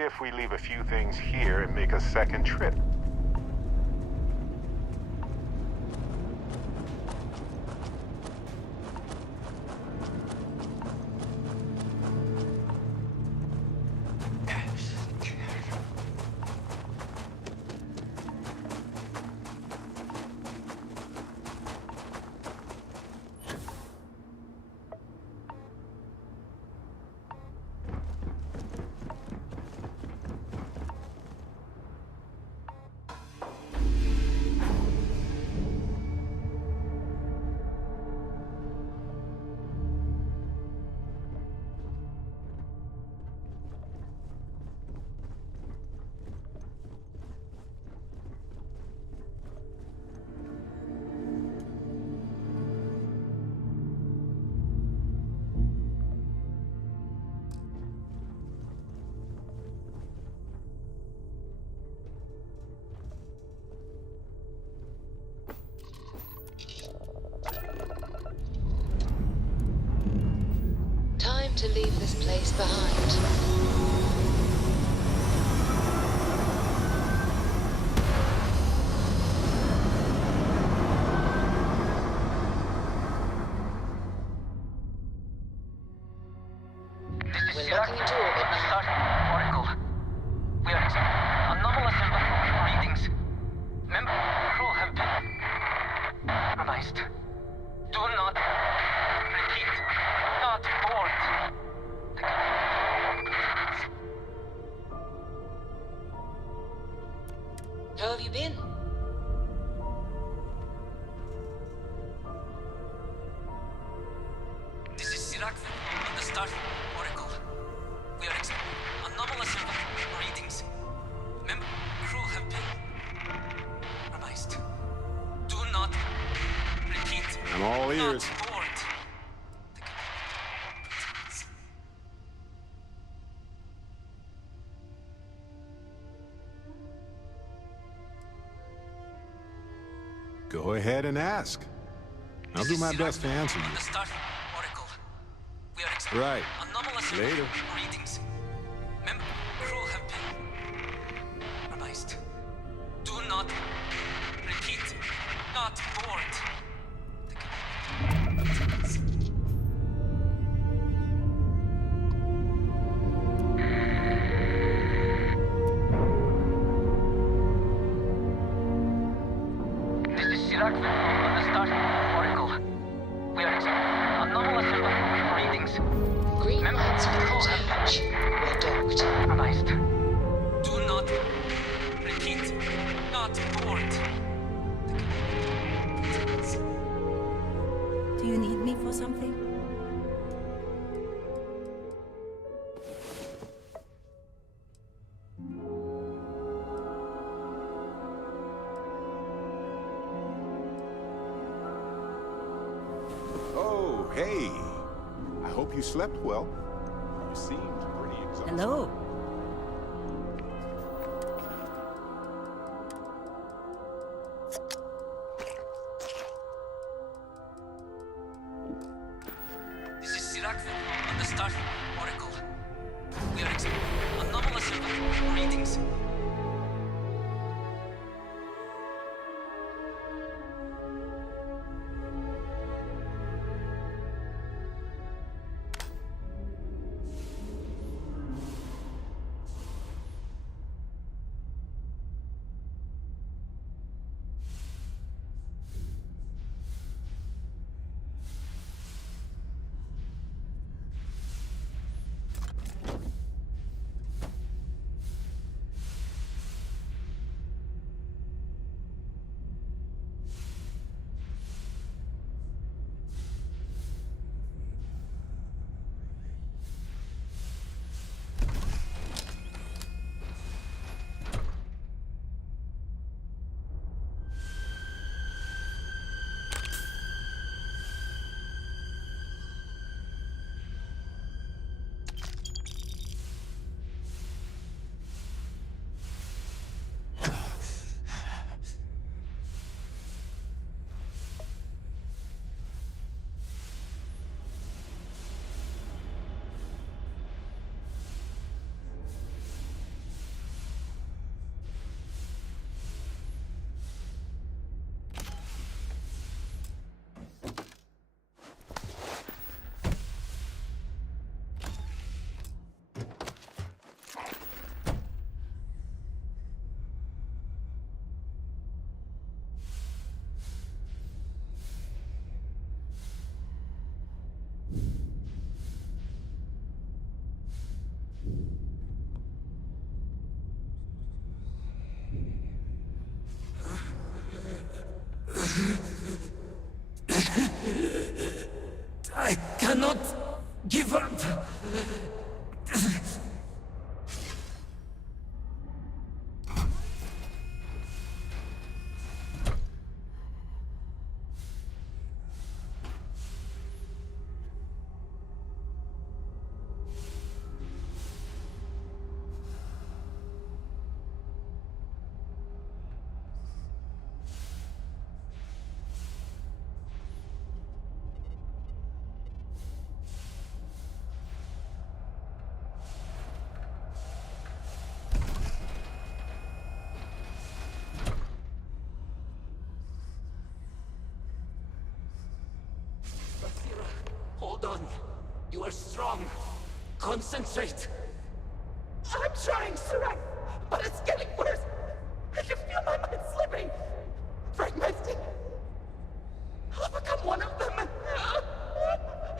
if we leave a few things here and make a second trip. Time to leave this place behind. We're locking into orbit now. Oracle. We are anomalous readings. Member crew have been compromised. Do not repeat. Not board. How have you been? This is Starfield on the Starfield, Oracle. We are anomalous readings. Member crew have been compromised. Do not repeat. I'm all ears. Not board. Go ahead and ask. I'll do my best to answer On the you. Starfield, Oracle. We are Right. anomalous Later. readings. Member crew have been compromised. Do not repeat. Not board. This is Starfield on the Starfield, Oracle. We are anomalous readings. Green Member lights for crew the have stage. We're docked. compromised. Do not repeat. Not board. Do you need me for something? Oh, hey. I hope you slept well. You seemed pretty exhausted. Hello? This is Starfield on the Starfield, Oracle. We are anomalous readings. give up. Hold on. You are strong. Concentrate. I'm trying, Surak, but it's getting worse. I can feel my mind slipping, fragmenting. I'll become one of them.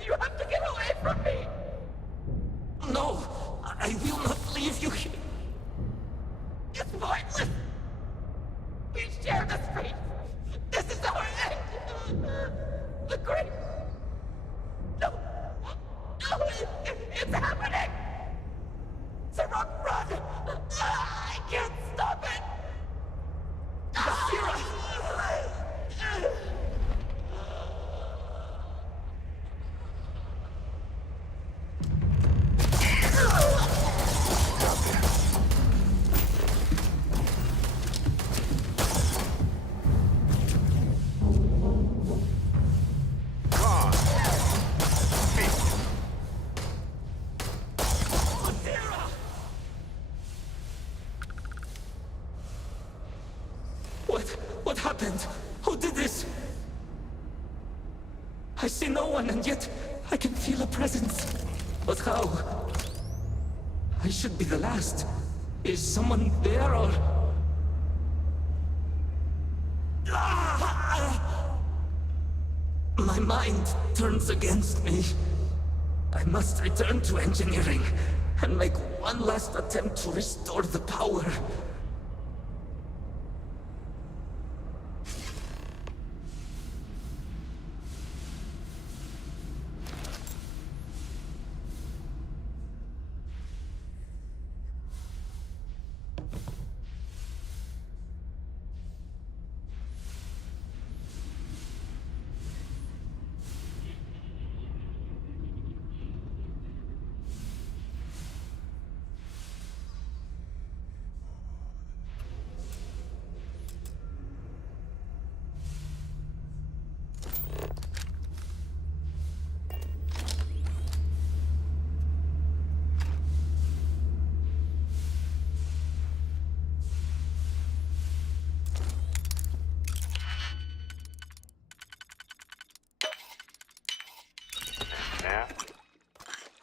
You have to get away from me. No, I will not leave you here. It's pointless. We share this fate. This is our end. The great. No. No, it's happening. Surak, run. I can't stop it. Basira! What happened? Who did this? I see no one, and yet I can feel a presence. But how? I should be the last. Is someone there, or... My mind turns against me. I must return to engineering and make one last attempt to restore the power.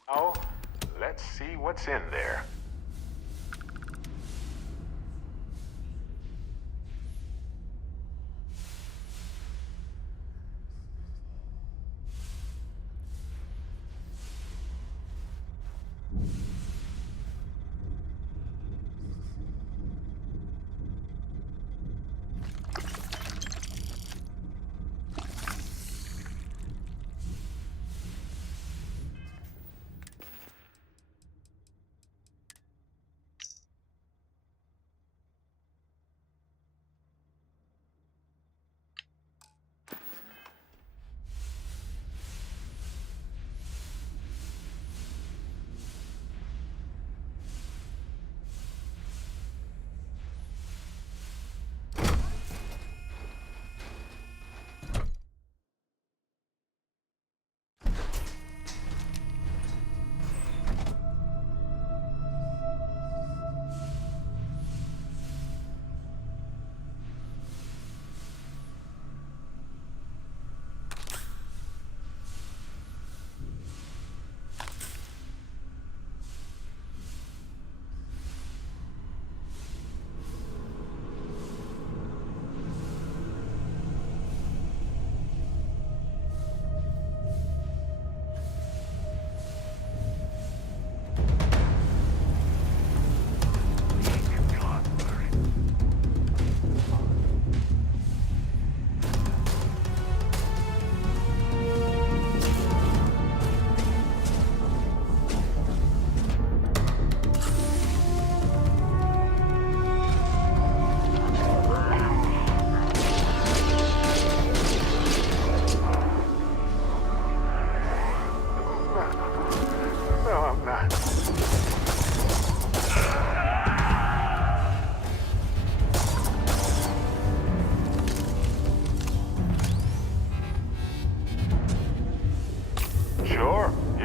Oh, let's see what's in there.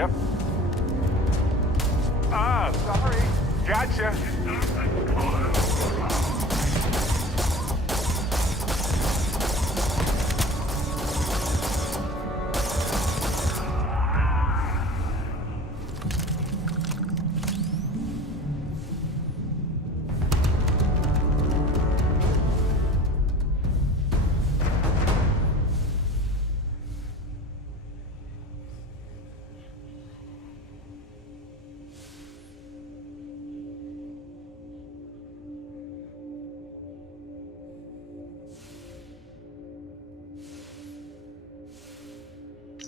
Yep. Ah, sorry. Gotcha.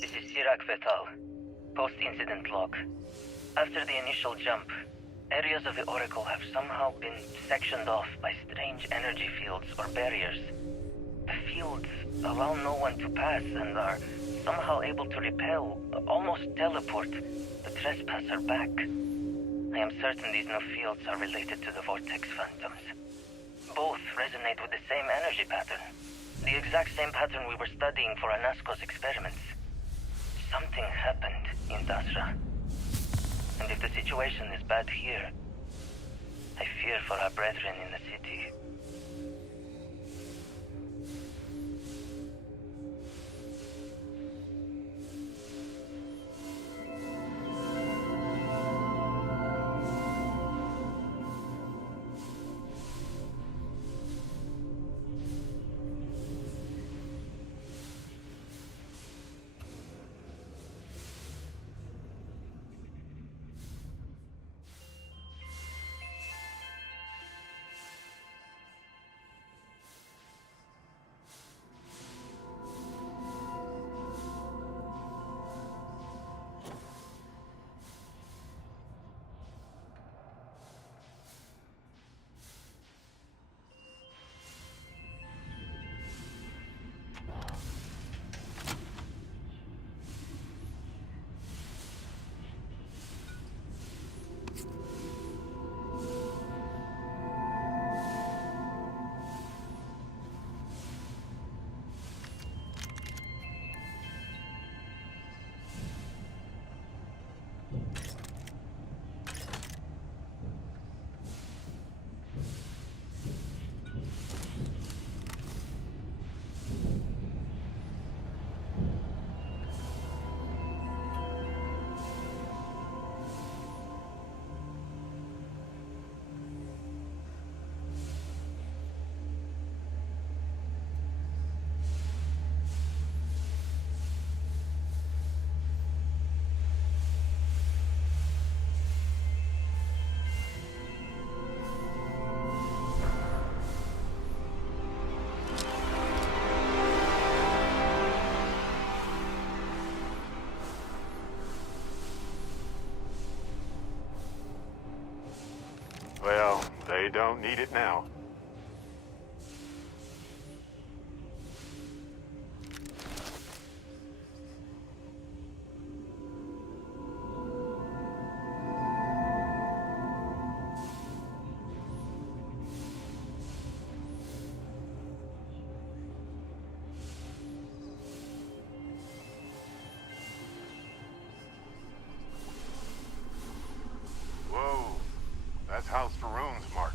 This is Sirac Vital. Post-incident log. After the initial jump, areas of the Oracle have somehow been sectioned off by strange energy fields or barriers. The fields allow no one to pass and are somehow able to repel, almost teleport, the trespasser back. I am certain these new fields are related to the Vortex Phantoms. Both resonate with the same energy pattern. The exact same pattern we were studying for Anasco's experiments. Something happened in Dasra. And if the situation is bad here, I fear for our brethren in the city. Well, they don't need it now. Whoa, that's House Faroon's mark.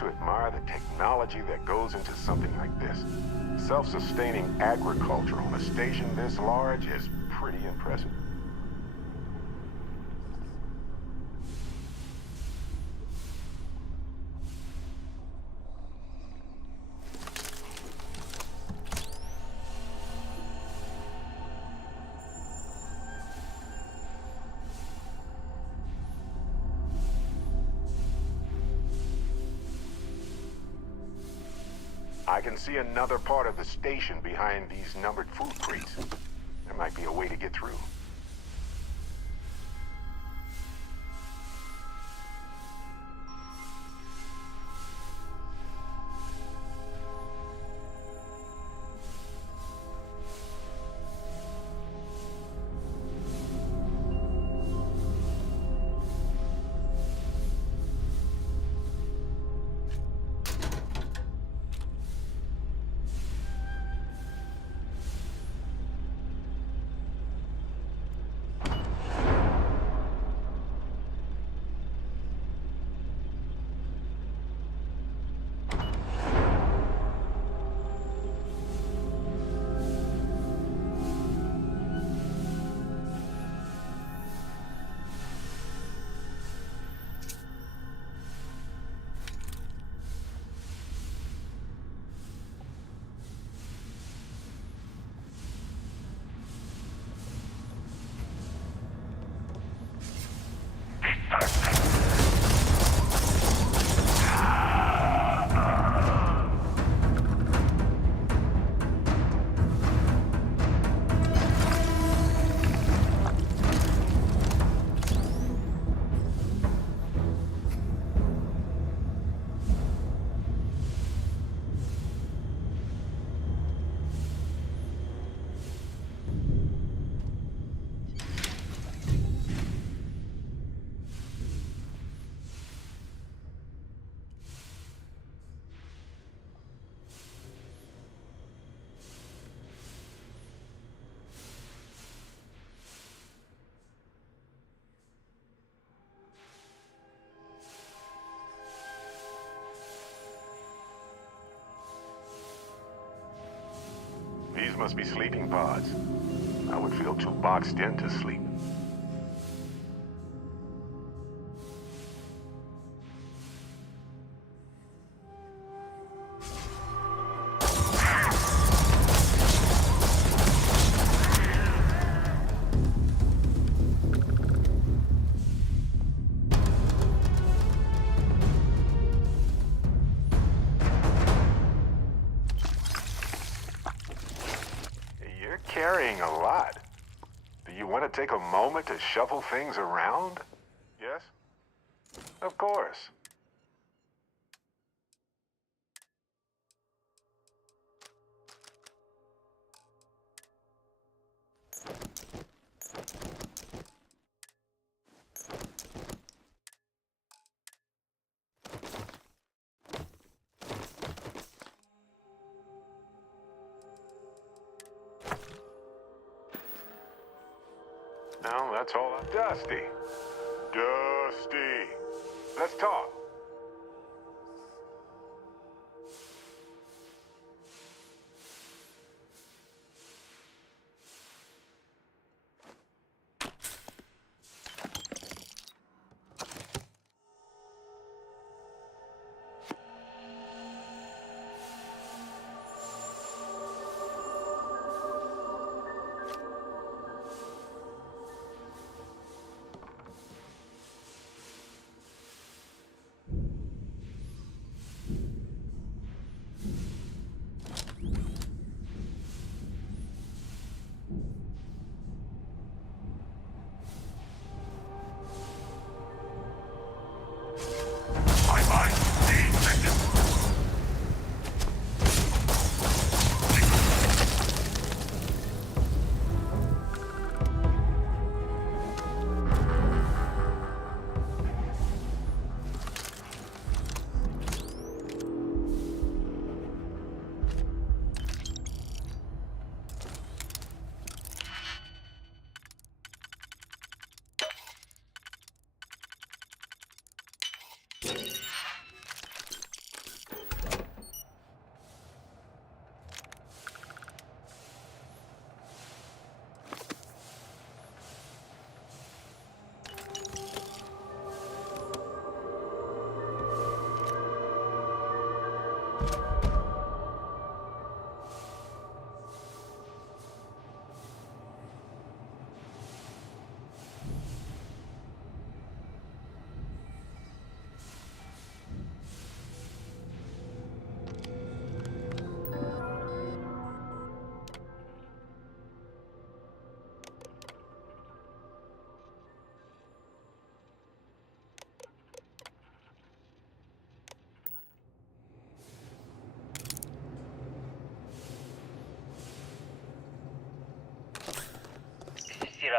to admire the technology that goes into something like this. Self-sustaining agriculture on a station this large is pretty impressive. I can see another part of the station behind these numbered food crates. There might be a way to get through. These must be sleeping pods. I would feel too boxed in to sleep. You're carrying a lot. Do you want to take a moment to shuffle things around? Yes? Of course. No, that's all. Dusty. Dusty. Let's talk.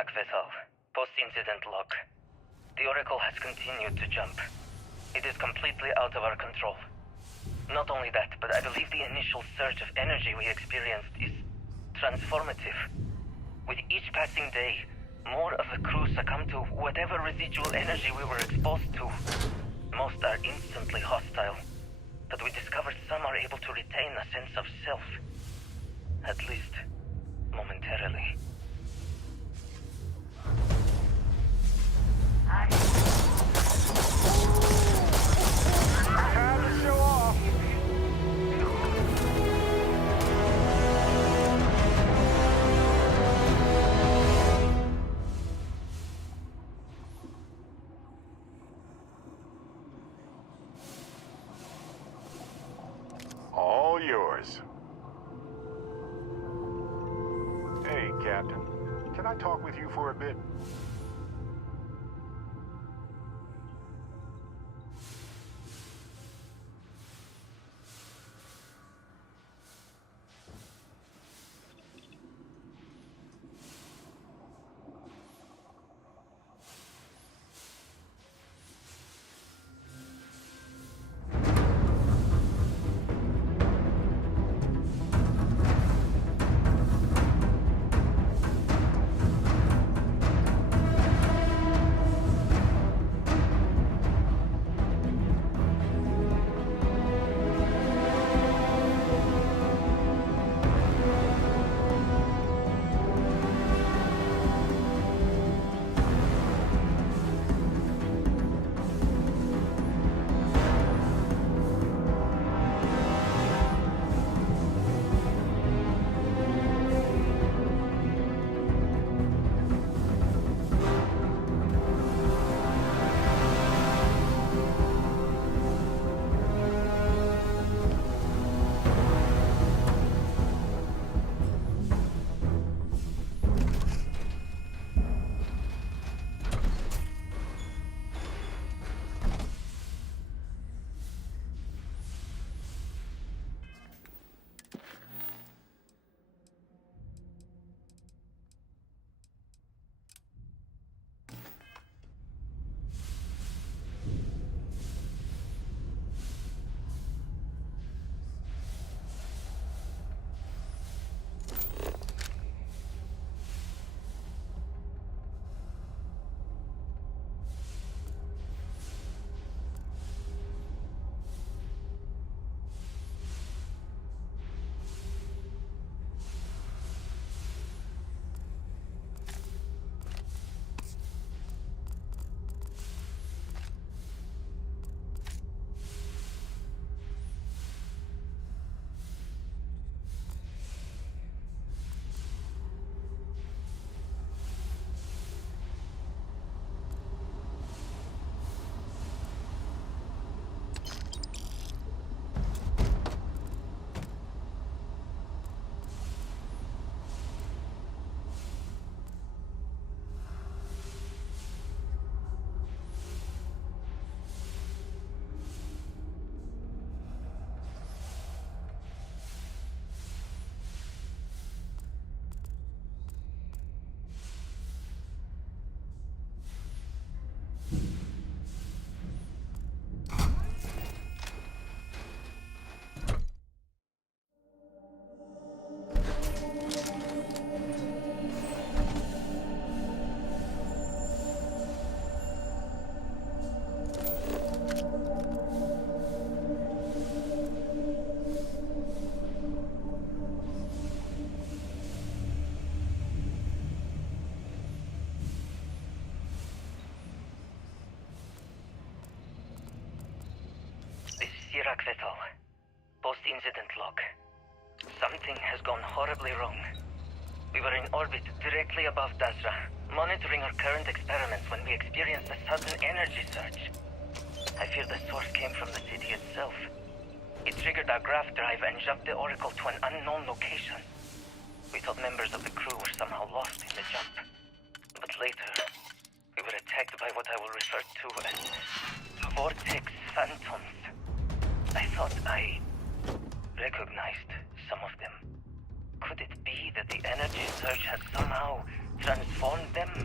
Sirak Vethal. Post-incident log. The Oracle has continued to jump. It is completely out of our control. Not only that, but I believe the initial surge of energy we experienced is transformative. With each passing day, more of the crew succumb to whatever residual energy we were exposed to. Most are instantly hostile, but we discovered some are able to retain a sense of self. At least, momentarily. Time to show off. All yours. Hey, Captain. Can I talk with you for a bit? Sirak Vethal. Post-incident log. Something has gone horribly wrong. We were in orbit directly above Dazra, monitoring our current experiments when we experienced a sudden energy surge. I fear the source came from the city itself. It triggered our graph drive and jumped the Oracle to an unknown location. We thought members of the crew were somehow lost in the jump. But later, we were attacked by what I will refer to as Vortex Phantoms. I thought I recognized some of them. Could it be that the energy surge has somehow transformed them?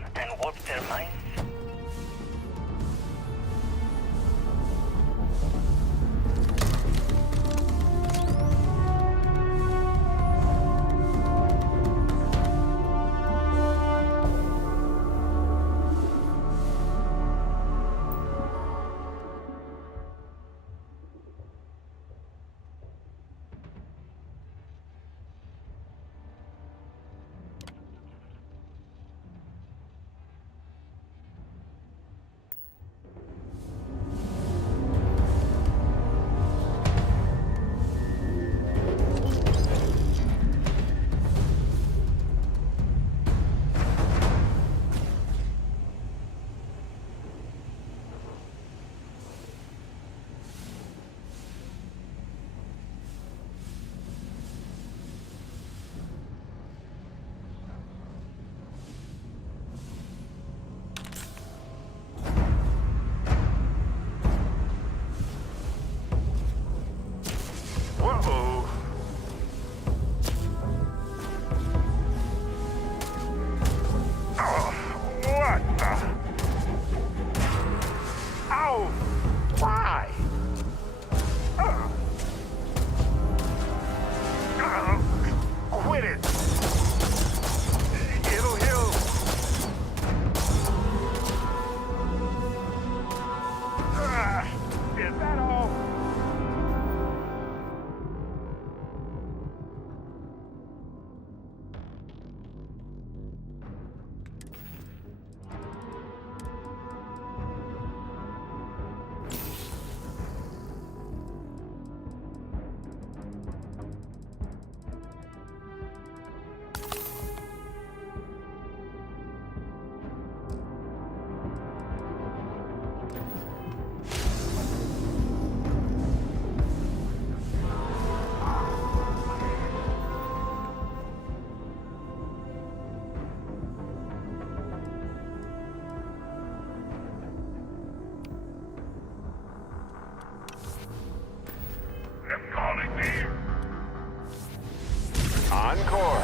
Encore.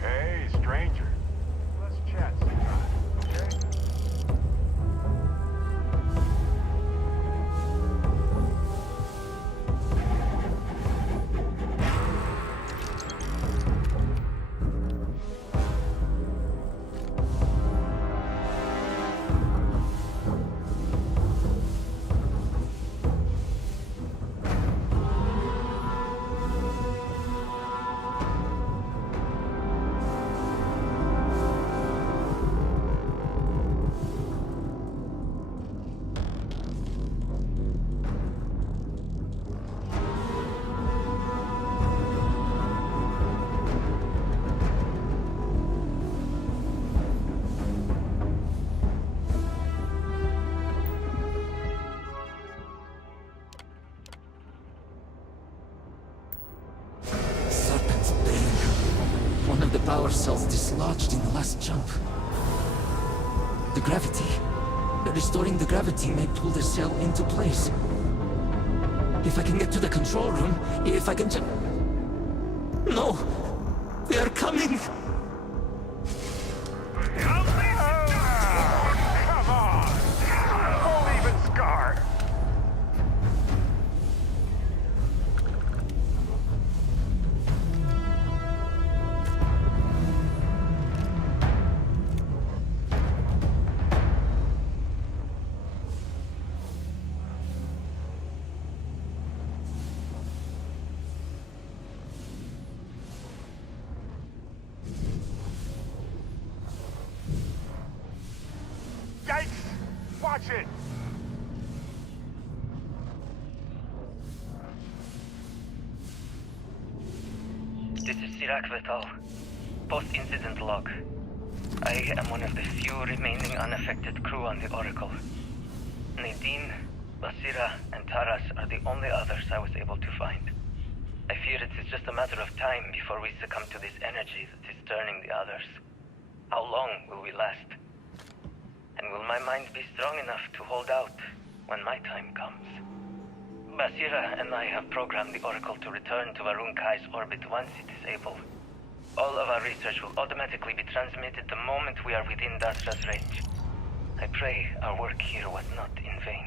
Hey, stranger. Let's chat sometime, okay? Serpent's Bane. One of the power cells dislodged in the last jump. The gravity. Restoring the gravity may pull the cell into place. If I can get to the control room, if I can just... No! They are coming! Come on! Won't even scar. Yikes! Watch it! This is Sirac Vital. Post-incident log. I am one of the few remaining unaffected crew on the Oracle. Nadine, Basira, and Taras are the only others I was able to find. I fear it is just a matter of time before we succumb to this energy that is turning the others. How long will we last? And will my mind be strong enough to hold out when my time comes? Basira and I have programmed the Oracle to return to Varun Kai's orbit once it is able. All of our research will automatically be transmitted the moment we are within Dasra's range. I pray our work here was not in vain.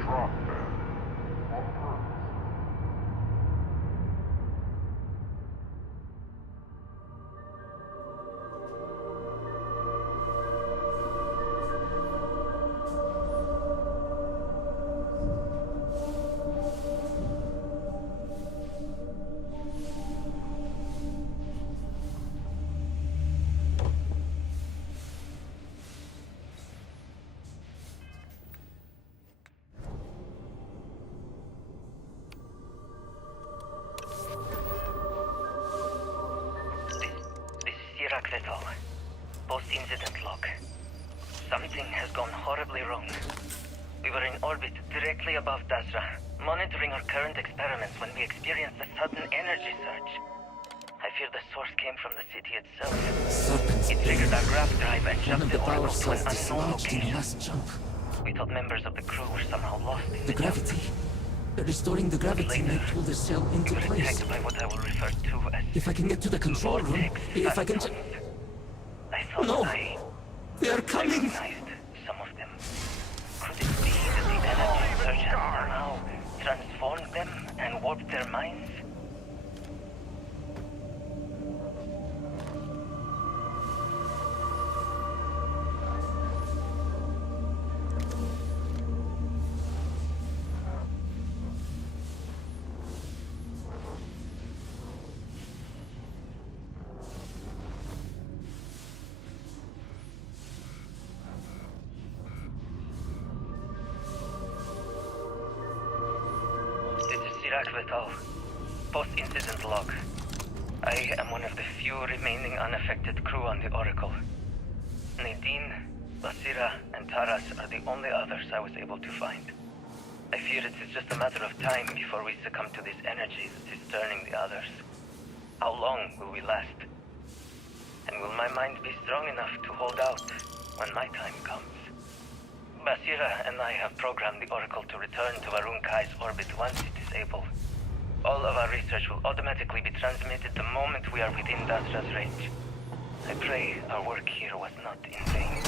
Drop that. in orbit directly above Dasra, monitoring our current experiments when we experienced a sudden energy surge. I fear the source came from the city itself. Serpents. It triggered our graph drive and One shoved of the the power Oracle to an cells unknown dislodged in the location. last jump. We thought members of the crew were somehow lost in The the jump. gravity. Restoring the gravity may pull the cell into We were place. attacked by what I will refer to as If I can get to the control room, vortex if I can phantoms. ju- I thought No! I They are coming! recognized some of them. Could it be that the energy surge has somehow transformed them and warped their minds? This is Sirach Vital. Post-incident log. I am one of the few remaining unaffected crew on the Oracle. Nadine, Basira, and Taras are the only others I was able to find. I fear it is just a matter of time before we succumb to this energy that is turning the others. How long will we last? And will my mind be strong enough to hold out when my time comes? Basira and I have programmed the Oracle to return to Varun Kai's orbit once it is able. All of our research will automatically be transmitted the moment we are within Dasra's range. I pray our work here was not in vain.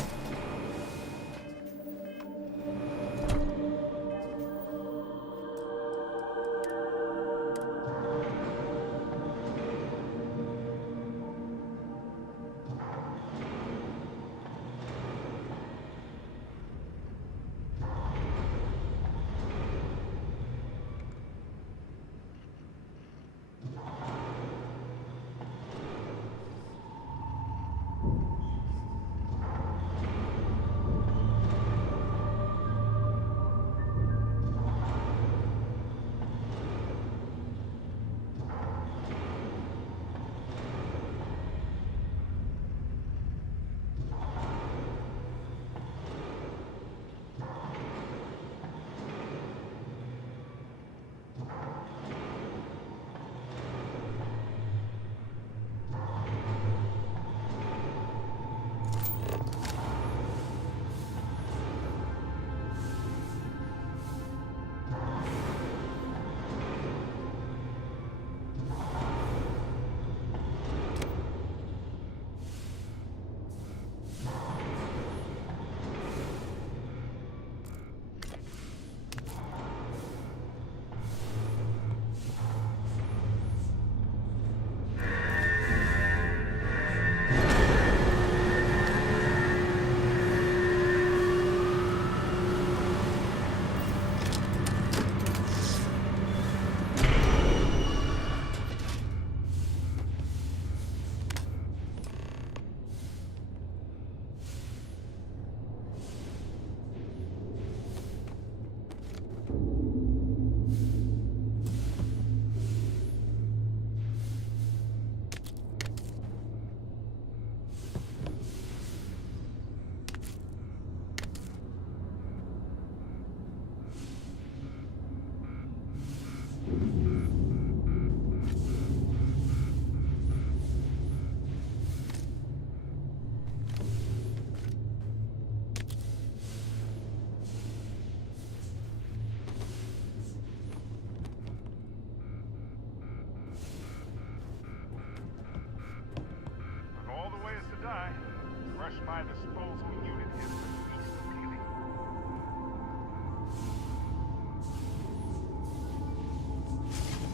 My disposal unit is the least appealing.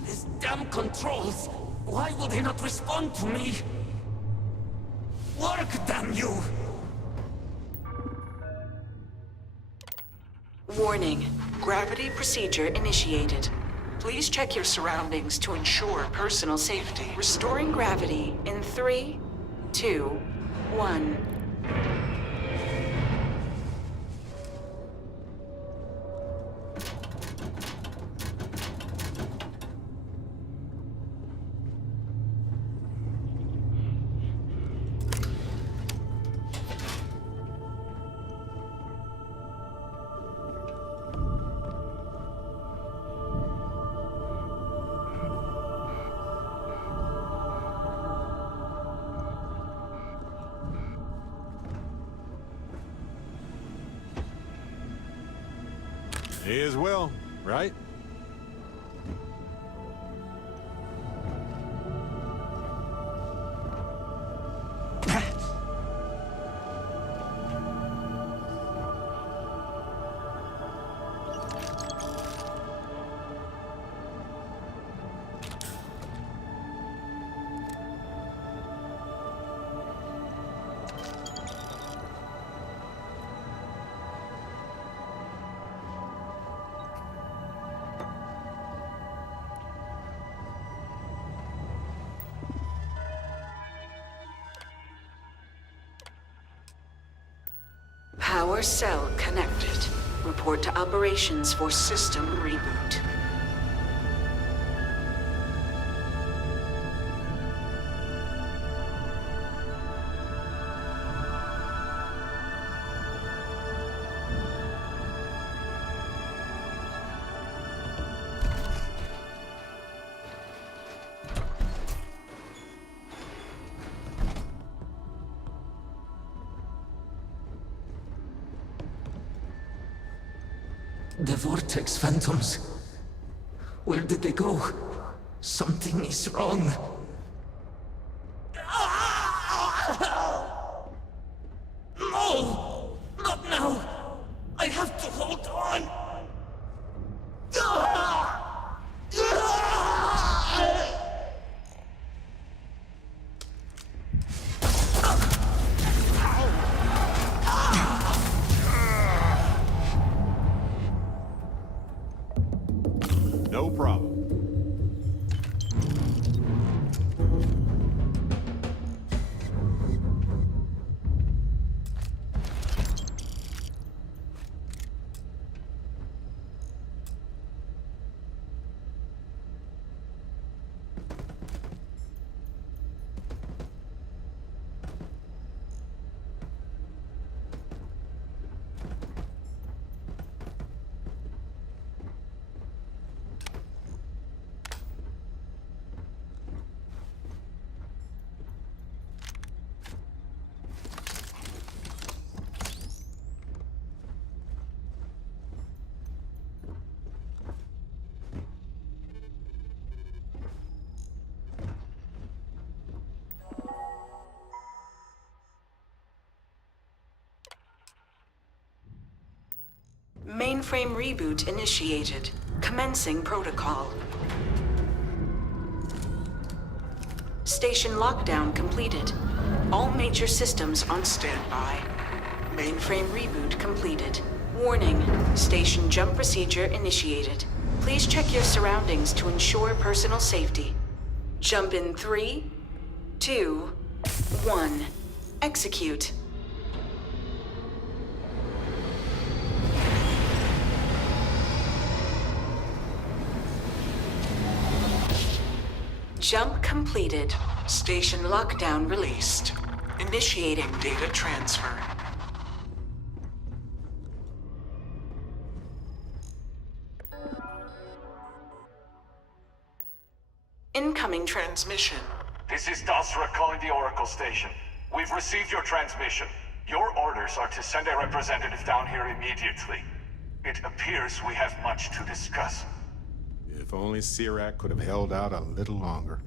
These damn controls! Why will they not respond to me? Work, damn you! Warning. Gravity procedure initiated. Please check your surroundings to ensure personal safety. Restoring gravity in 3, 2, 1. May as well, right? Power cell connected. Report to operations for system reboot. The Vortex Phantoms. Where did they go? Something is wrong. No! Not now! I have to hold on! No problem. Mainframe reboot initiated. Commencing protocol. Station lockdown completed. All major systems on standby. Mainframe reboot completed. Warning, station jump procedure initiated. Please check your surroundings to ensure personal safety. Jump in 3, 2, 1. Execute. Jump completed. Station lockdown released. Initiating data transfer. Incoming transmission. This is Dasra calling the Oracle station. We've received your transmission. Your orders are to send a representative down here immediately. It appears we have much to discuss. If only Sirac could have held out a little longer.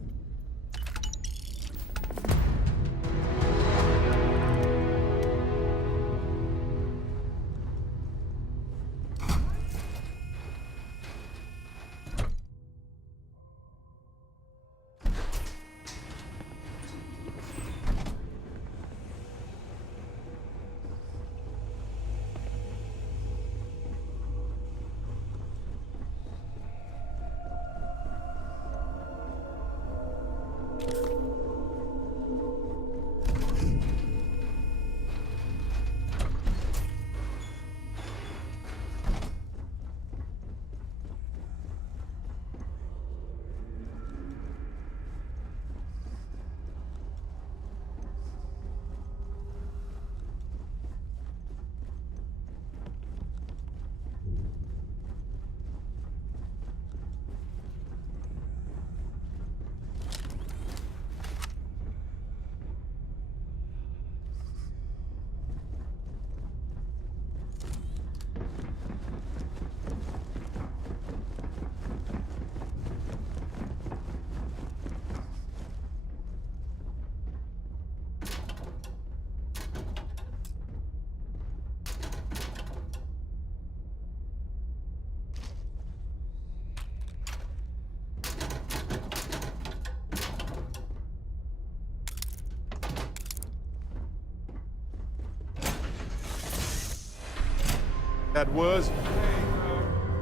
That was... Hey,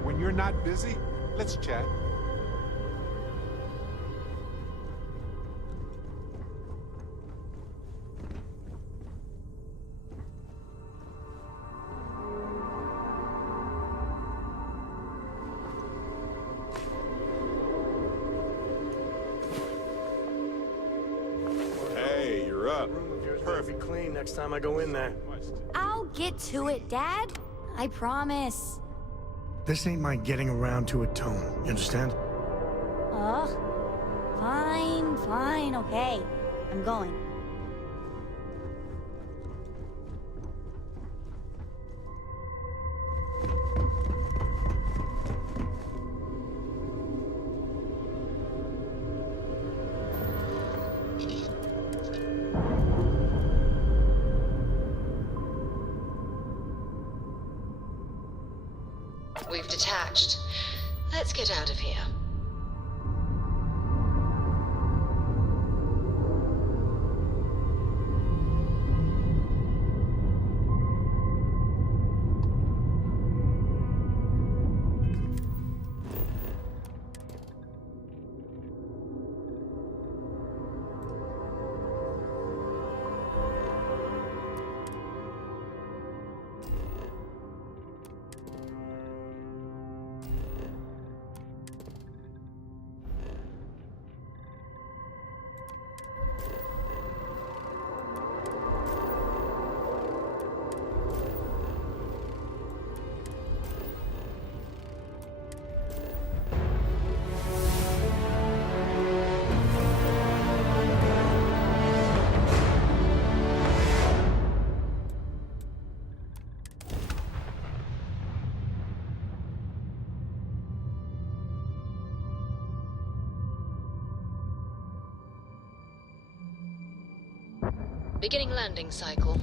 when you're not busy, let's chat. Hey, you're up. Perfect. Clean next time I go in there. I'll get to it, Dad. I promise. This ain't my getting around to it tone. You understand? Fine, okay. I'm going. We've detached. Let's get out of here. Beginning landing cycle.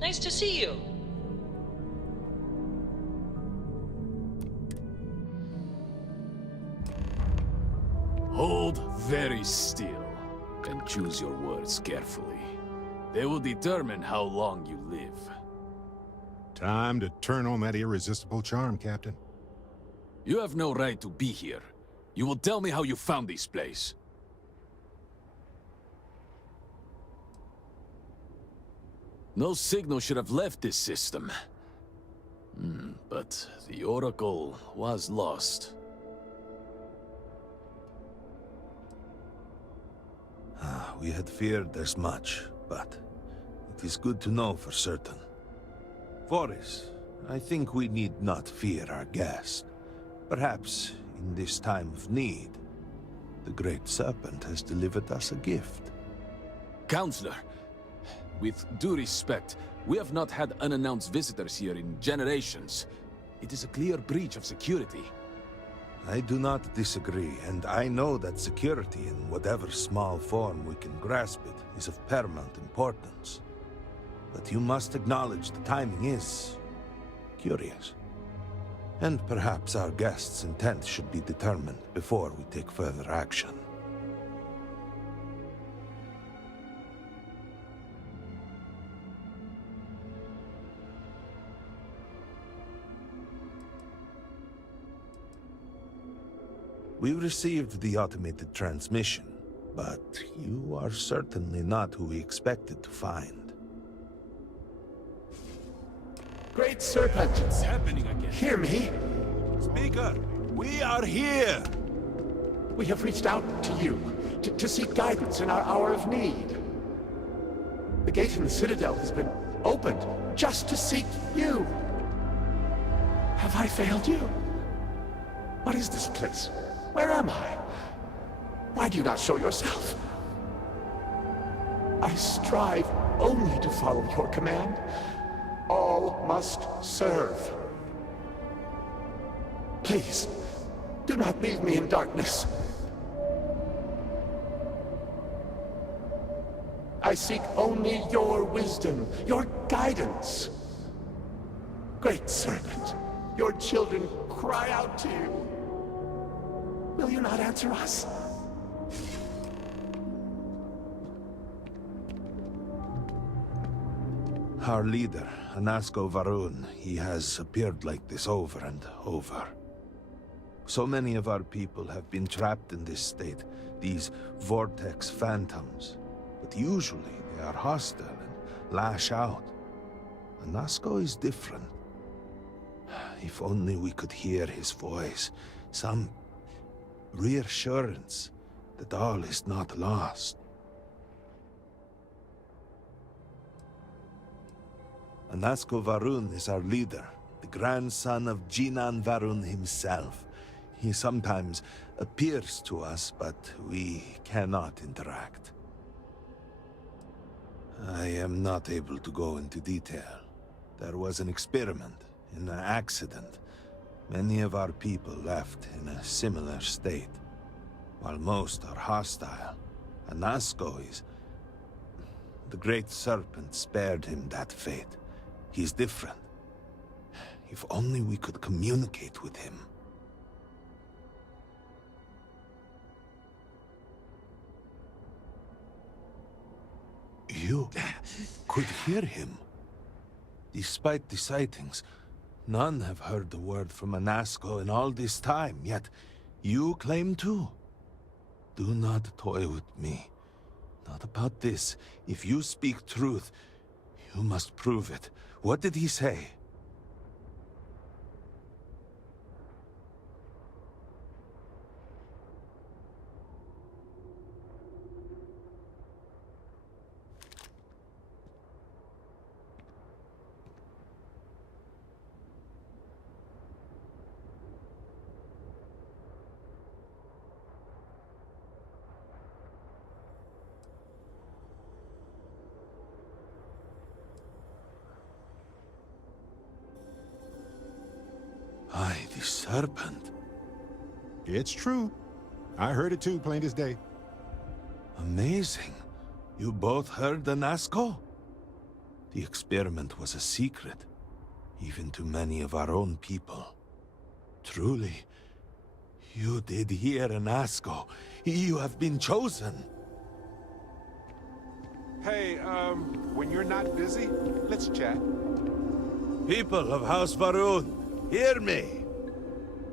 Nice to see you. Hold very still and choose your words carefully. They will determine how long you live. Time to turn on that irresistible charm, Captain. You have no right to be here. You will tell me how you found this place. No signal should have left this system. But the Oracle was lost. We had feared as much, but it is good to know for certain. Voris, I think we need not fear our guest. Perhaps, in this time of need, the Great Serpent has delivered us a gift. Counselor, with due respect, we have not had unannounced visitors here in generations. It is a clear breach of security. I do not disagree, and I know that security, in whatever small form we can grasp it, is of paramount importance. But you must acknowledge the timing is curious. And perhaps our guest's intent should be determined before we take further action. We received the automated transmission, but you are certainly not who we expected to find. Great Serpent, What's happening again? hear me. Speaker, we are here! We have reached out to you to seek guidance in our hour of need. The gate in the Citadel has been opened just to seek you. Have I failed you? What is this place? Where am I? Why do you not show yourself? I strive only to follow your command. All must serve. Please, do not leave me in darkness. I seek only your wisdom, your guidance. Great Serpent, your children cry out to you. Will you not answer us? Our leader, Anasko Varun, he has appeared like this over and over. So many of our people have been trapped in this state, these vortex phantoms. But usually they are hostile and lash out. Anasko is different. If only we could hear his voice, some reassurance that all is not lost. Anasko Varun is our leader, the grandson of Jinan Varun himself. He sometimes appears to us, but we cannot interact. I am not able to go into detail. There was an experiment, an accident. Many of our people left in a similar state. While most are hostile, Anasko is... The Great Serpent spared him that fate. He's different. If only we could communicate with him. You could hear him. Despite the sightings, none have heard the word from Anasko in all this time, yet you claim to. Do not toy with me. Not about this. If you speak truth, you must prove it. What did he say? The serpent. It's true. I heard it too, plain as day. Amazing. You both heard Anasko? The experiment was a secret, even to many of our own people. Truly, you did hear Anasko. You have been chosen. Hey, when you're not busy, let's chat. People of House Varun, hear me.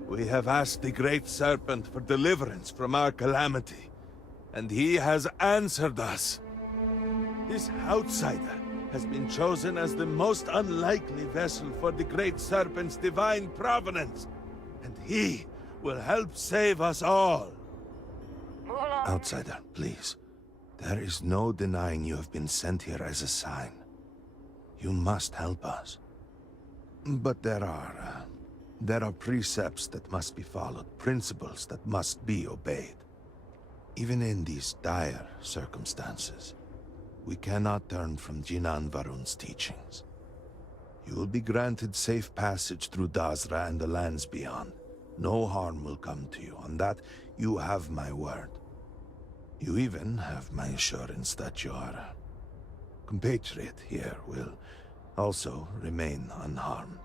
We have asked the Great Serpent for deliverance from our calamity, and he has answered us. This outsider has been chosen as the most unlikely vessel for the Great Serpent's divine providence, and he will help save us all. Outsider, please. There is no denying you have been sent here as a sign. You must help us. But there are precepts that must be followed, principles that must be obeyed. Even in these dire circumstances, we cannot turn from Jinan Varun's teachings. You will be granted safe passage through Dazra and the lands beyond. No harm will come to you. On that, you have my word. You even have my assurance that your compatriot here will also remain unharmed.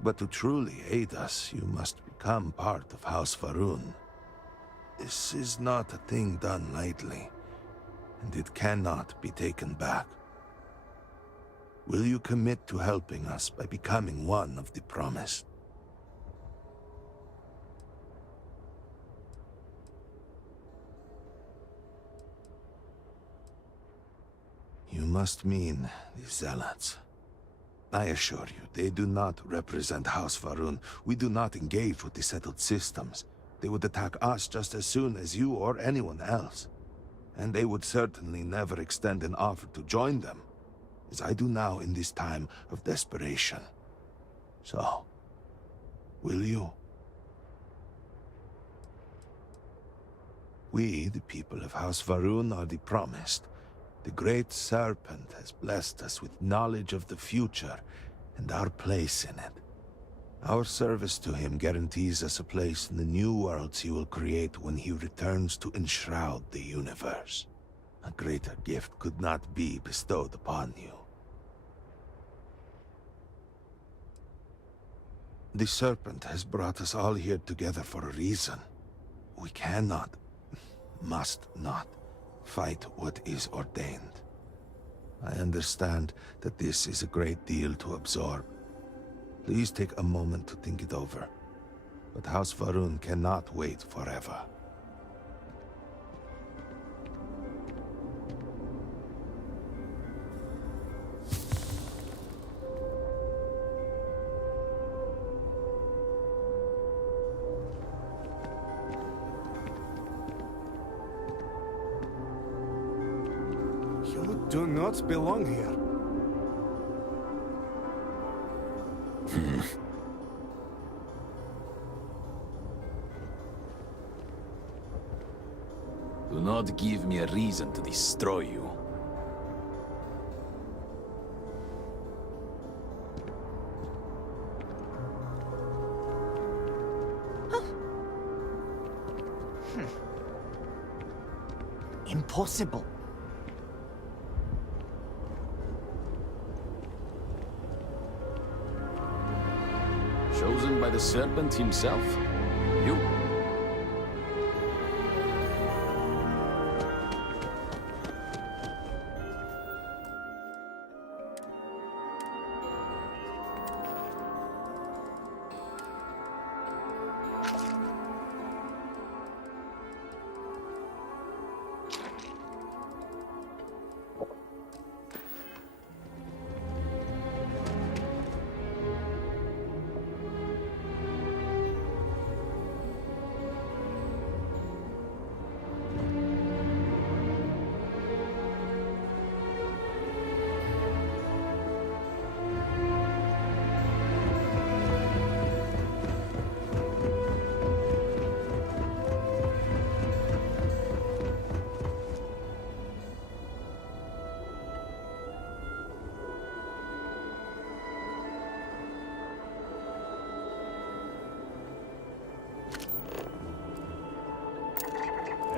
But to truly aid us, you must become part of House Varun. This is not a thing done lightly, and it cannot be taken back. Will you commit to helping us by becoming one of the promised? You must mean the Zealots. I assure you, they do not represent House Varun. We do not engage with the settled systems. They would attack us just as soon as you or anyone else. And they would certainly never extend an offer to join them, as I do now in this time of desperation. So, will you? We, the people of House Varun, are the promised. The Great Serpent has blessed us with knowledge of the future and our place in it. Our service to him guarantees us a place in the new worlds he will create when he returns to enshroud the universe. A greater gift could not be bestowed upon you. The Serpent has brought us all here together for a reason. We cannot, must not, fight what is ordained. I understand that this is a great deal to absorb. Please take a moment to think it over. But House Varun cannot wait forever. You do not belong here. Do not give me a reason to destroy you. Impossible. Chosen by the Serpent himself? You?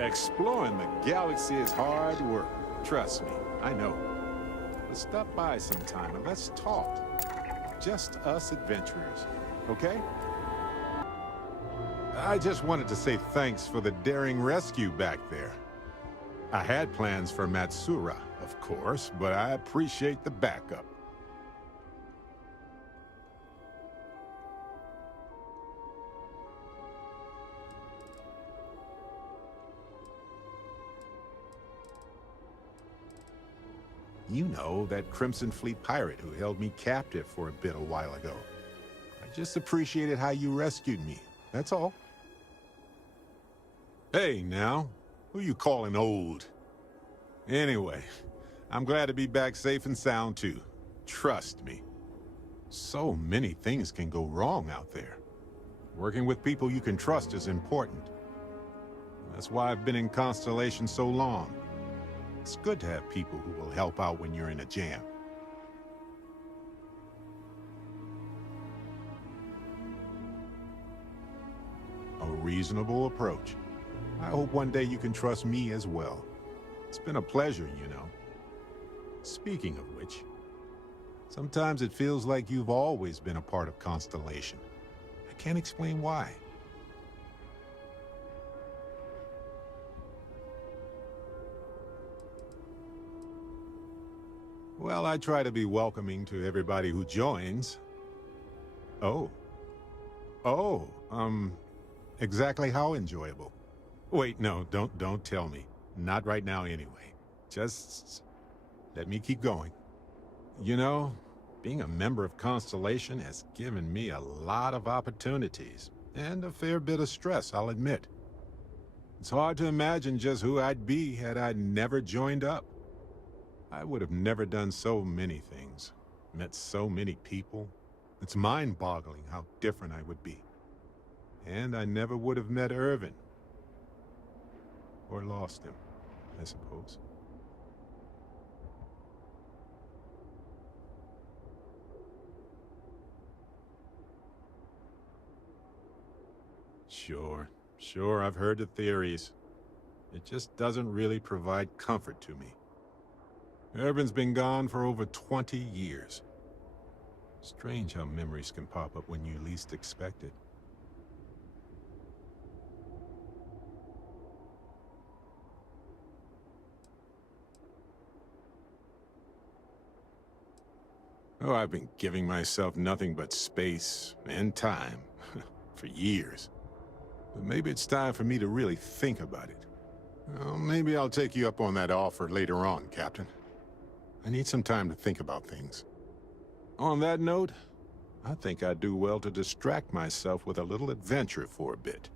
Exploring the galaxy is hard work. Trust me, I know. But stop by sometime and let's talk. Just us adventurers, okay? I just wanted to say thanks for the daring rescue back there. I had plans for Matsura, of course, but I appreciate the backup. You know, that Crimson Fleet pirate who held me captive for a bit a while ago. I just appreciated how you rescued me, that's all. Hey, now, who you calling old? Anyway, I'm glad to be back safe and sound, too. Trust me. So many things can go wrong out there. Working with people you can trust is important. That's why I've been in Constellation so long. It's good to have people who will help out when you're in a jam. A reasonable approach. I hope one day you can trust me as well. It's been a pleasure, you know. Speaking of which, sometimes it feels like you've always been a part of Constellation. I can't explain why. Well, I try to be welcoming to everybody who joins. Oh. Oh, exactly how enjoyable? Wait, no, don't tell me. Not right now anyway. Just let me keep going. You know, being a member of Constellation has given me a lot of opportunities, and a fair bit of stress, I'll admit. It's hard to imagine just who I'd be had I never joined up. I would have never done so many things, met so many people. It's mind-boggling how different I would be. And I never would have met Irvin. Or lost him, I suppose. Sure, I've heard the theories. It just doesn't really provide comfort to me. Irvin's been gone for over 20 years. Strange how memories can pop up when you least expect it. Oh, I've been giving myself nothing but space and time for years. But maybe it's time for me to really think about it. Well, maybe I'll take you up on that offer later on, Captain. I need some time to think about things. On that note, I think I'd do well to distract myself with a little adventure for a bit.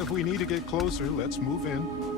If we need to get closer, let's move in.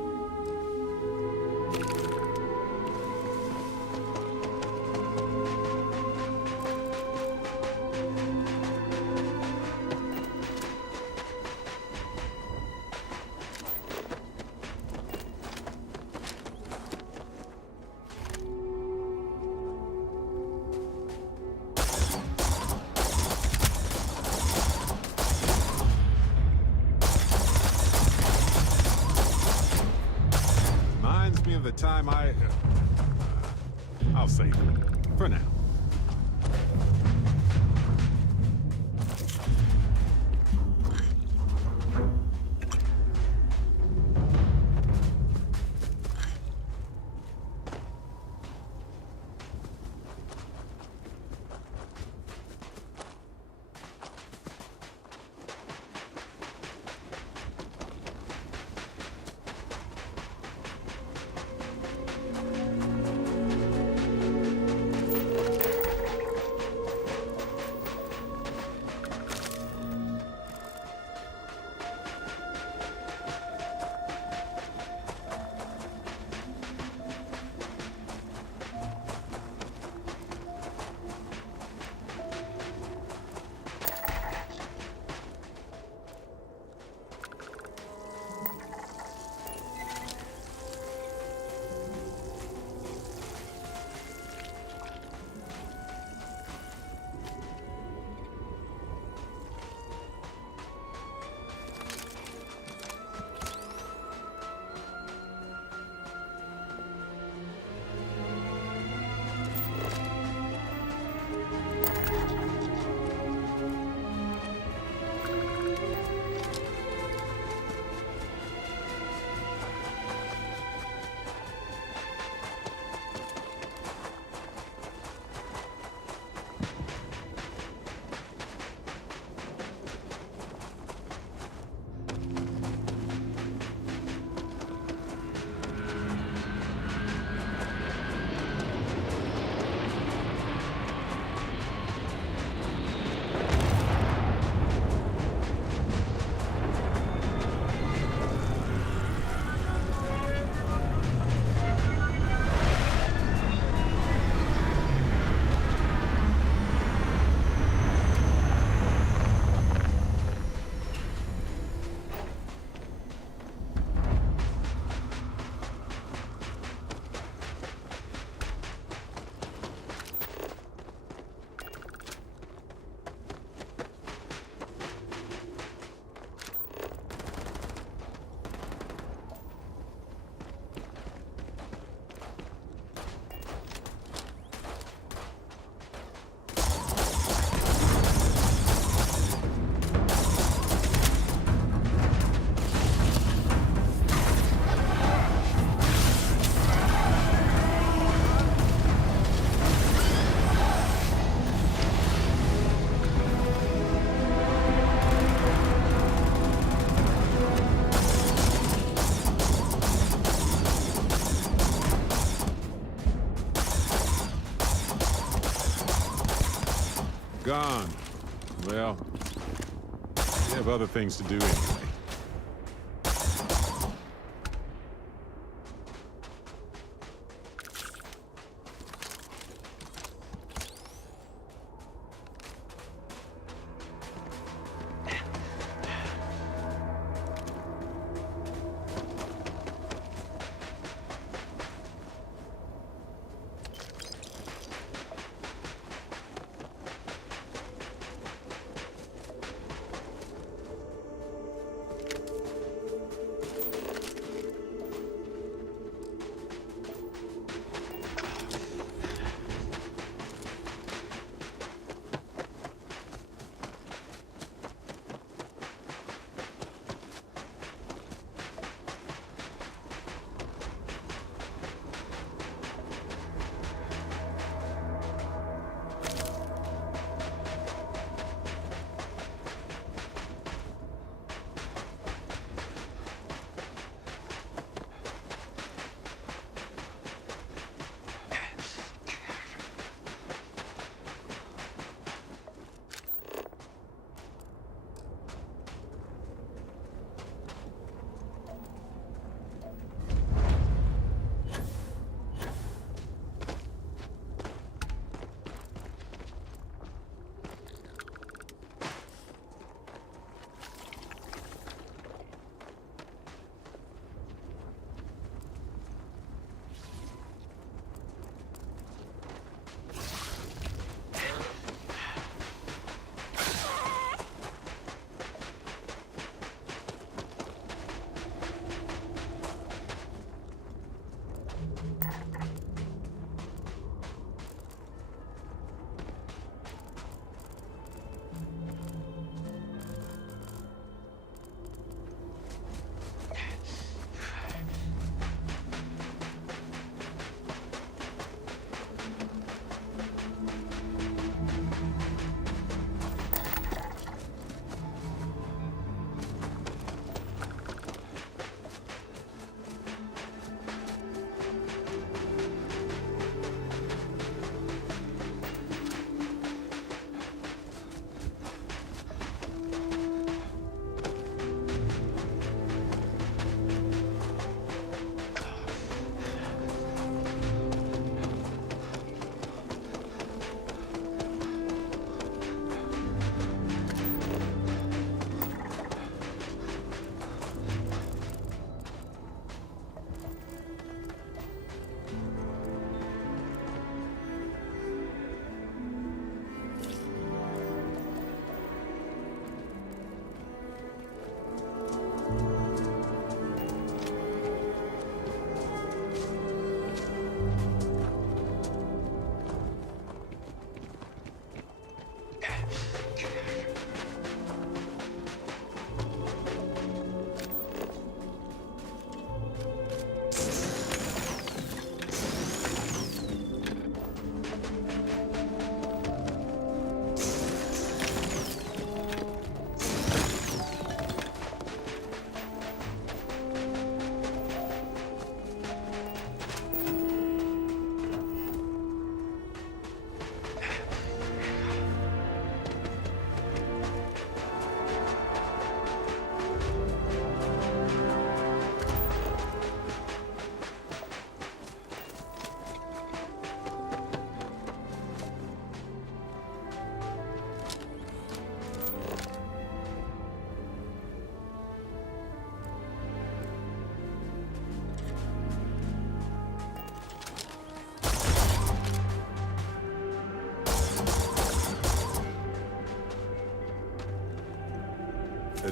The time I'll save it for now. Gone. Well, we have other things to do anyway.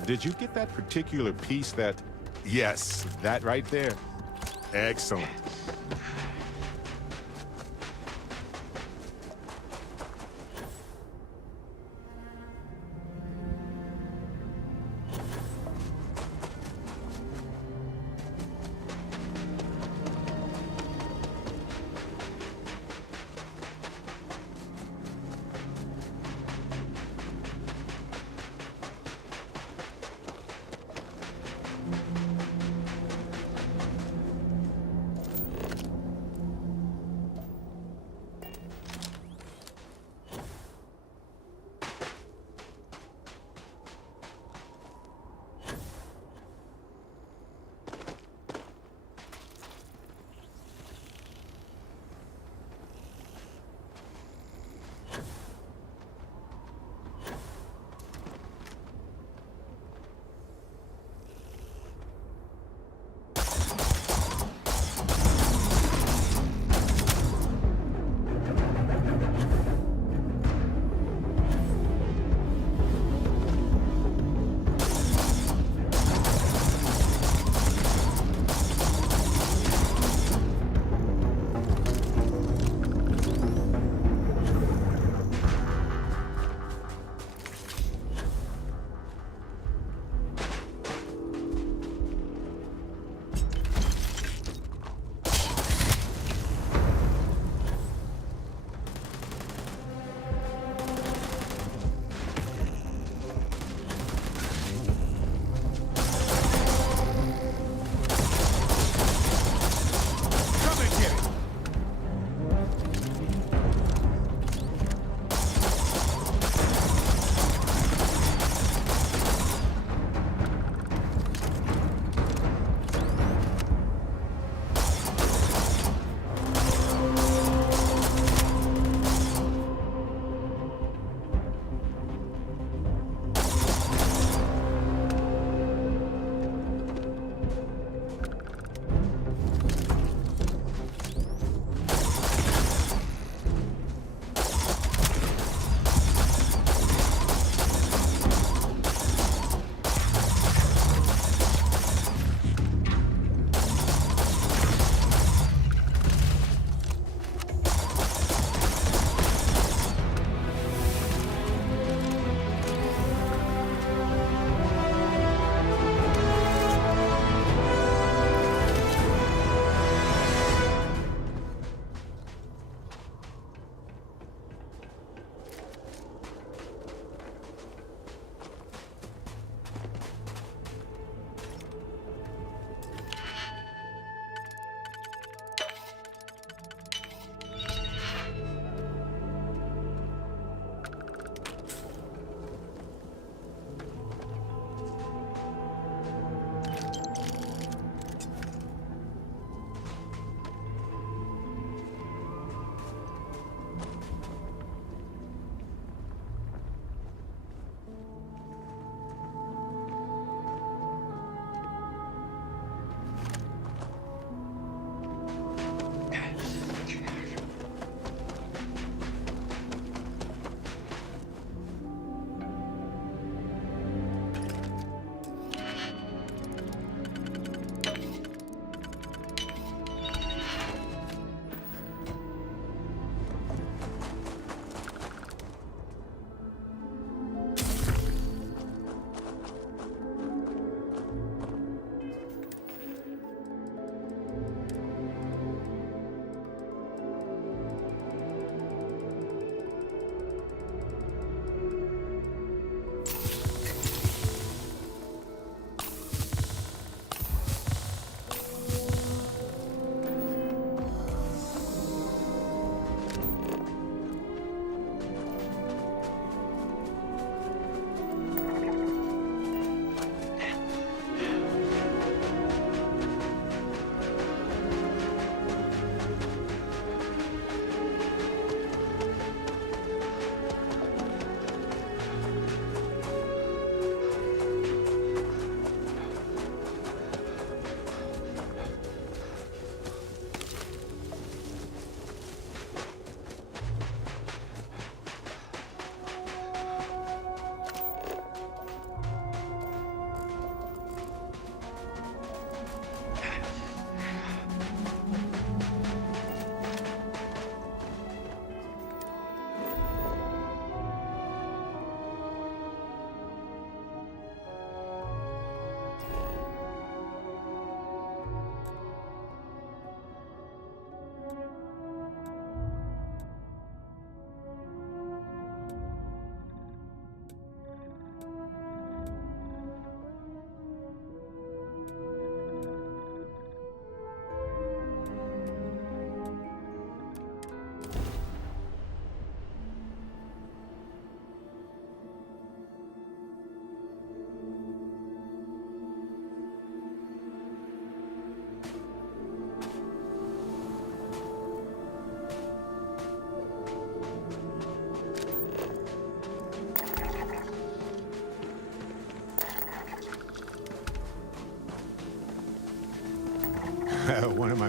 Did you get that particular piece that... Yes, that right there. Excellent.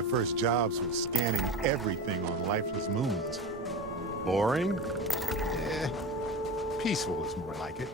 first jobs was scanning everything on lifeless moons. Boring? Eh, peaceful is more like it.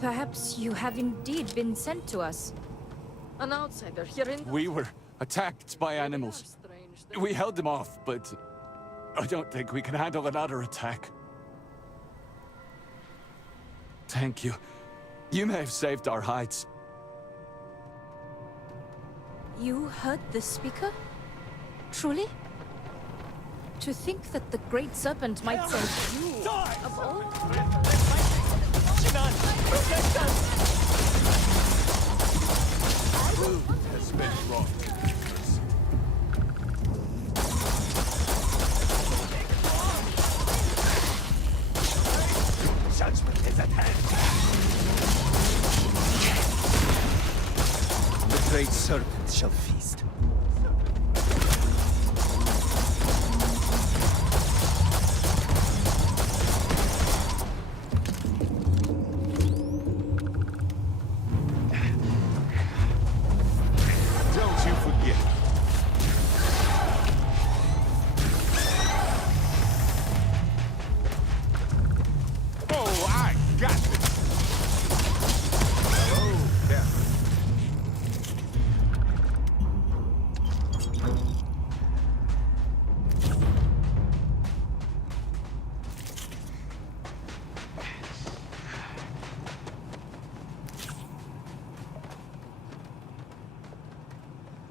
Perhaps you have indeed been sent to us. An outsider here in... We were attacked by animals. We held them off, but I don't think we can handle another attack. Thank you. You may have saved our hides. You heard the speaker? Truly? To think that the Great Serpent might send you, of all... Protect us! Food has been wrong. Judgment is at hand. The Great Serpent shall feast.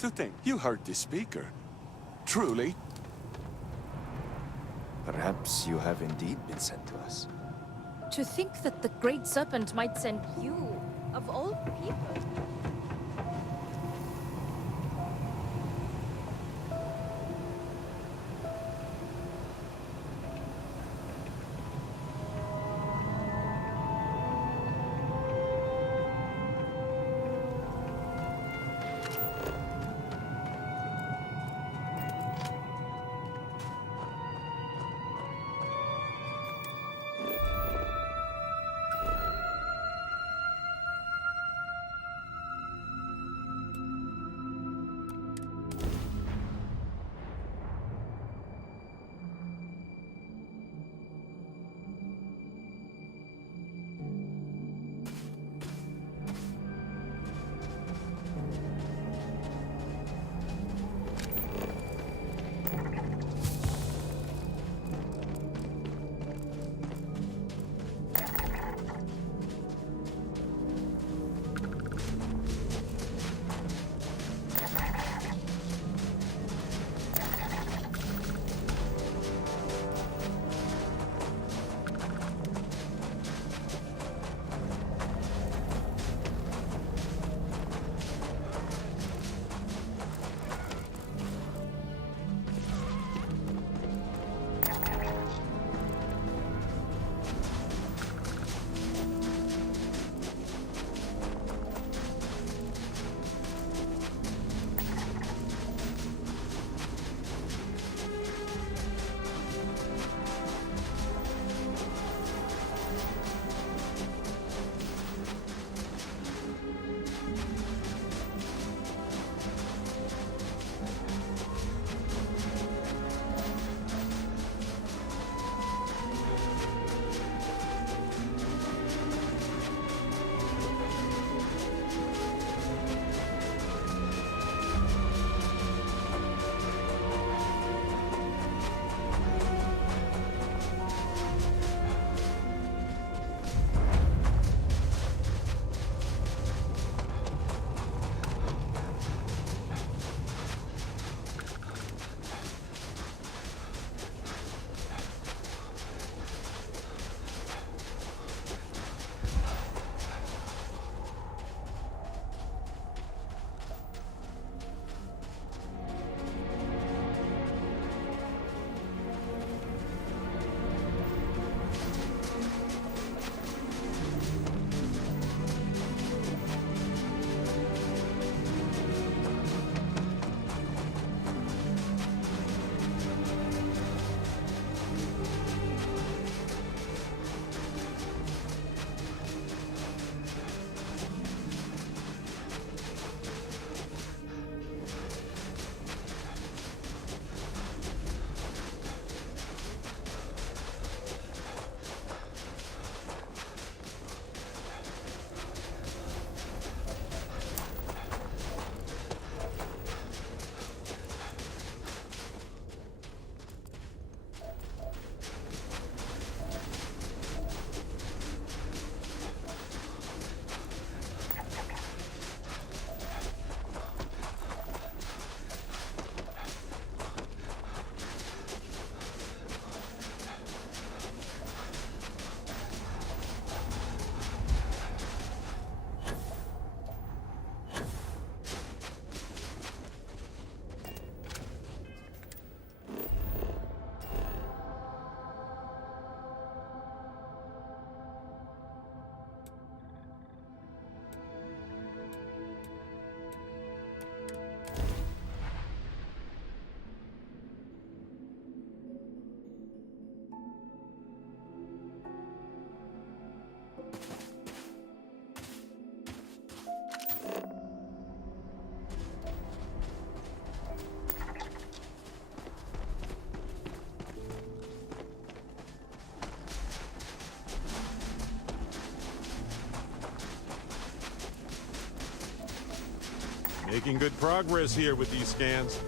To think you heard the speaker. Truly? Perhaps you have indeed been sent to us. To think that the Great Serpent might send you, of all people. Making good progress here with these scans.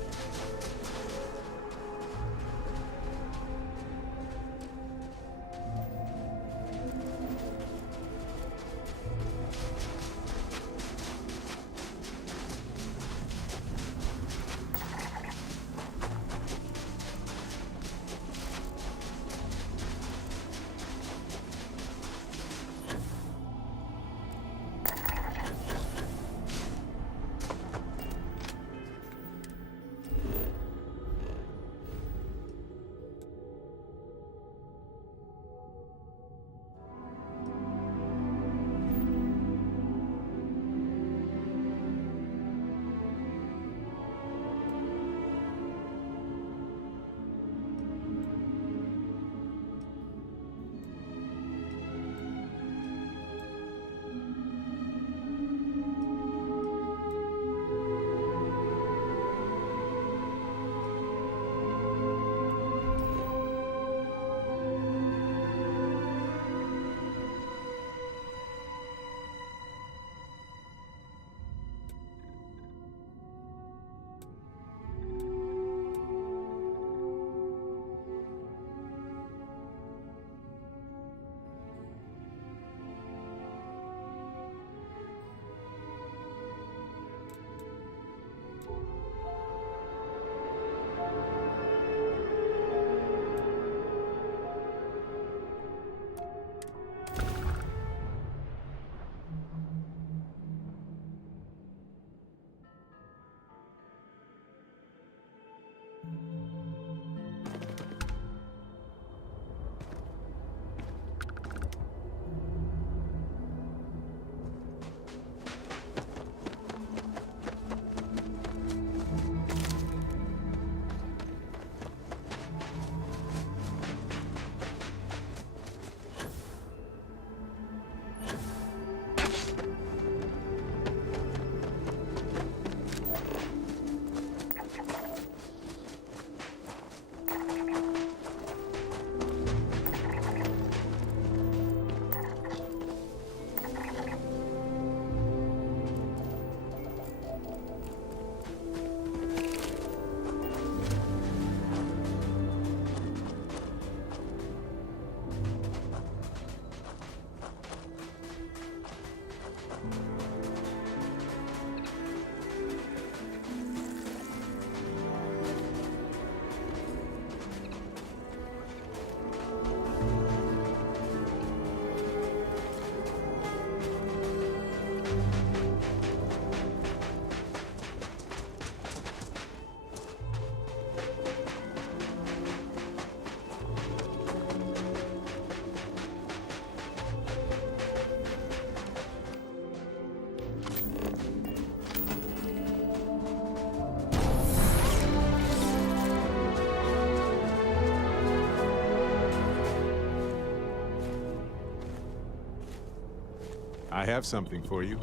I have something for you.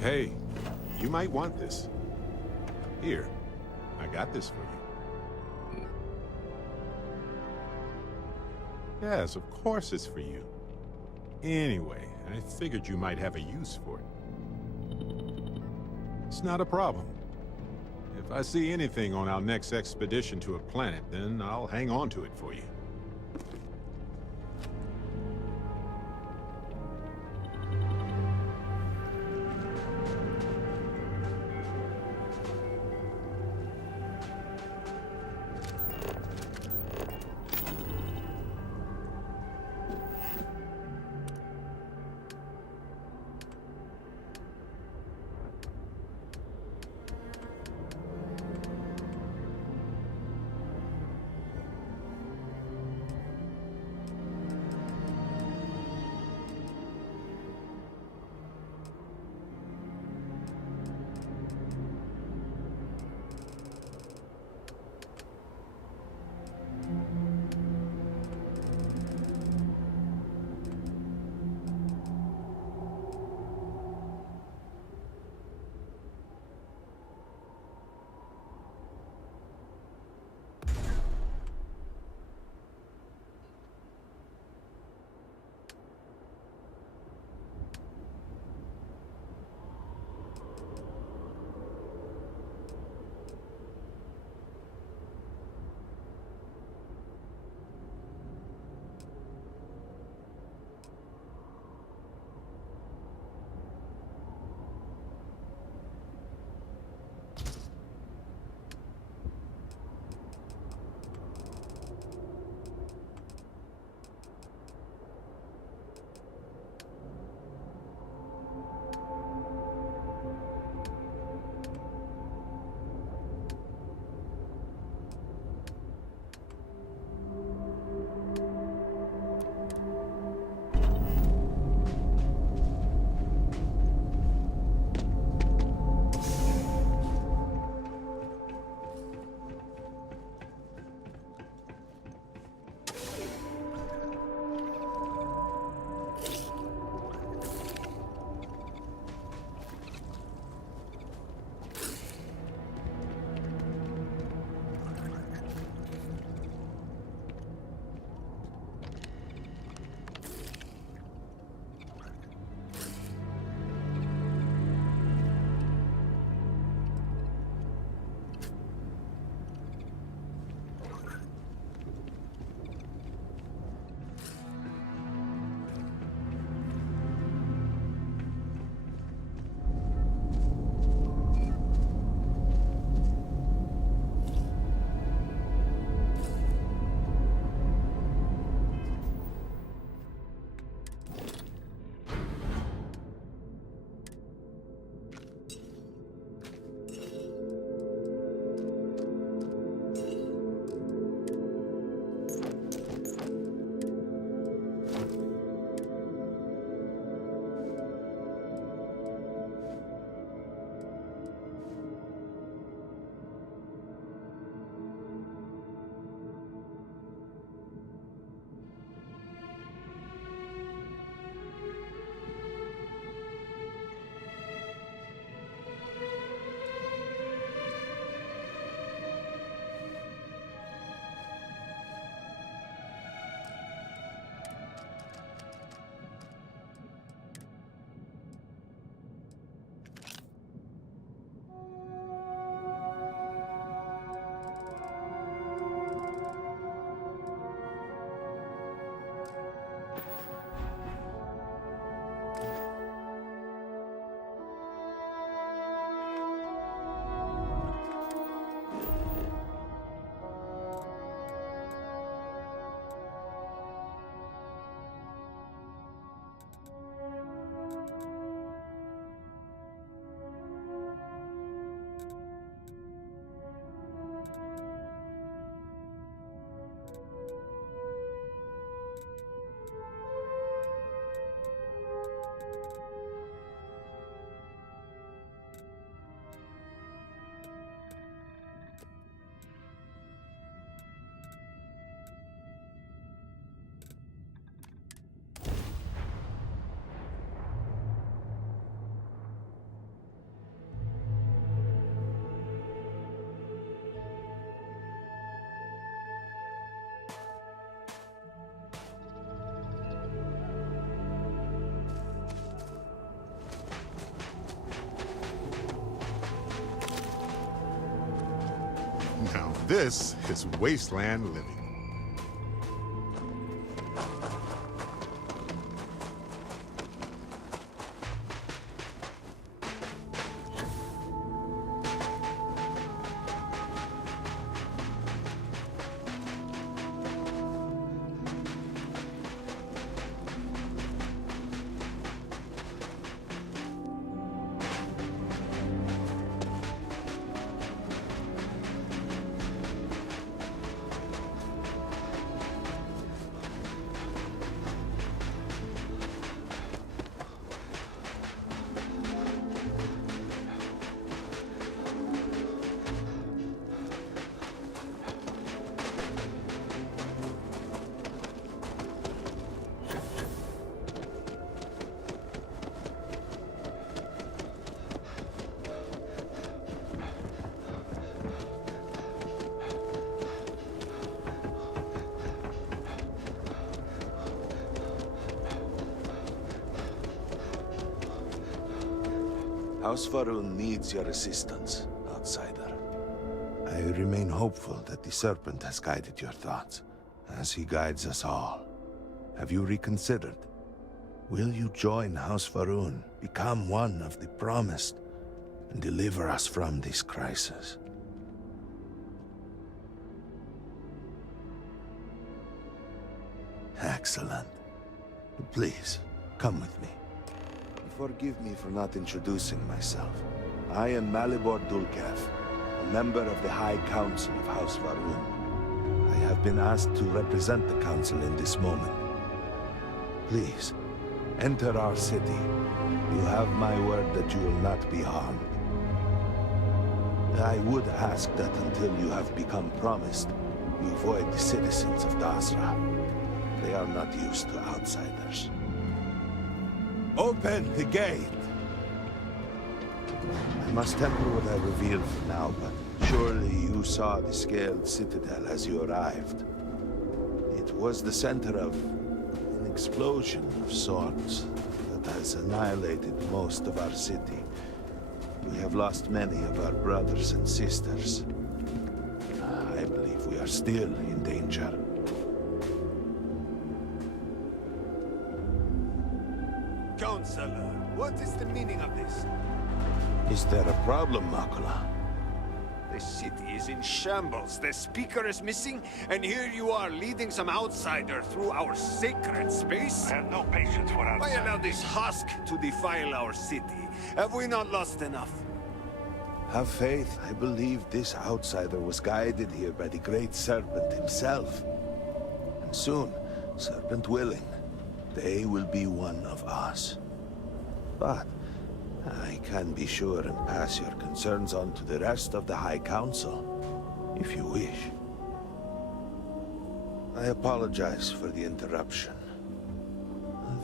Hey, you might want this. Here, I got this for you. Yes, of course it's for you. Anyway, I figured you might have a use for it. It's not a problem. If I see anything on our next expedition to a planet, then I'll hang on to it for you. Now this is wasteland living. House Varun needs your assistance, outsider. I remain hopeful that the Serpent has guided your thoughts, as he guides us all. Have you reconsidered? Will you join House Varun, become one of the promised, and deliver us from this crisis? Excellent. Please, come with me. Forgive me for not introducing myself. I am Malibor Dulkev, a member of the High Council of House Varun. I have been asked to represent the Council in this moment. Please, enter our city. You have my word that you will not be harmed. I would ask that until you have become promised, you avoid the citizens of Dasra. They are not used to outsiders. Open the gate! I must temper what I reveal for now, but surely you saw the scaled citadel as you arrived. It was the center of an explosion of sorts that has annihilated most of our city. We have lost many of our brothers and sisters. I believe we are still in danger. Counselor, what is the meaning of this? Is there a problem, Makula? The city is in shambles, the speaker is missing, and here you are leading some outsider through our sacred space? I have no patience for Why outsiders. allow this husk to defile our city? Have we not lost enough? Have faith. I believe this outsider was guided here by the great Serpent himself. And soon, Serpent willing, they will be one of us. But I can be sure and pass your concerns on to the rest of the High Council, if you wish. I apologize for the interruption.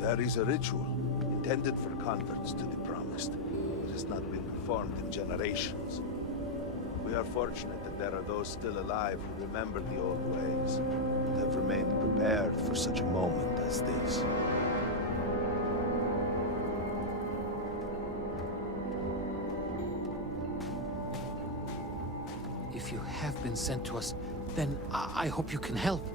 There is a ritual intended for converts to the Promised. It has not been performed in generations. We are fortunate that there are those still alive who remember the old ways and have remained prepared for such a moment as this. If you have been sent to us, then I hope you can help.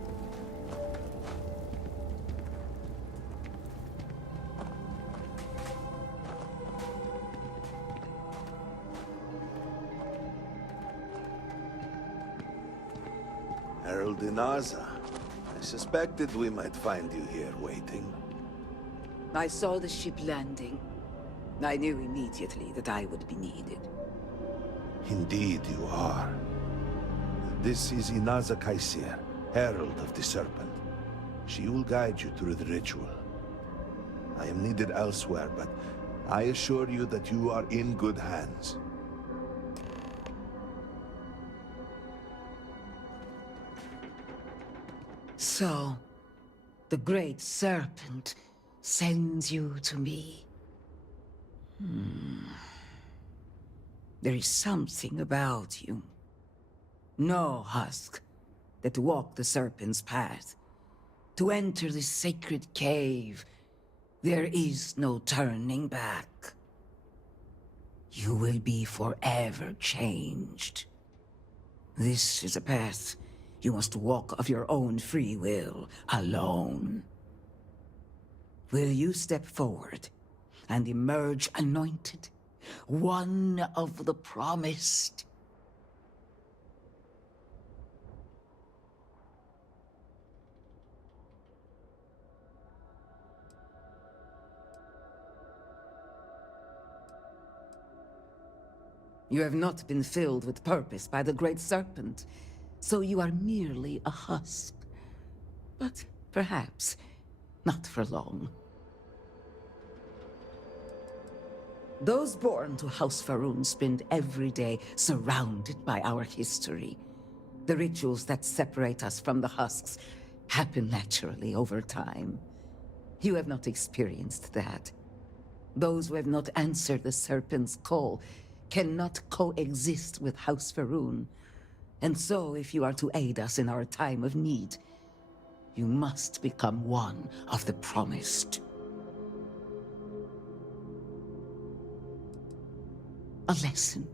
Herald Inaza, I suspected we might find you here waiting. I saw the ship landing. I knew immediately that I would be needed. Indeed you are. This is Inaza Kaisir, Herald of the Serpent. She will guide you through the ritual. I am needed elsewhere, but I assure you that you are in good hands. So, the Great Serpent sends you to me. There is something about you. No husk that walk the Serpent's path. To enter this sacred cave, there is no turning back. You will be forever changed. This is a path you must walk of your own free will, alone. Will you step forward and emerge anointed, one of the promised? You have not been filled with purpose by the Great Serpent, so you are merely a husk. But perhaps not for long. Those born to House Faroon spend every day surrounded by our history. The rituals that separate us from the husks happen naturally over time. You have not experienced that. Those who have not answered the Serpent's call cannot coexist with House Faroon. And so, if you are to aid us in our time of need, you must become one of the promised. A lesson,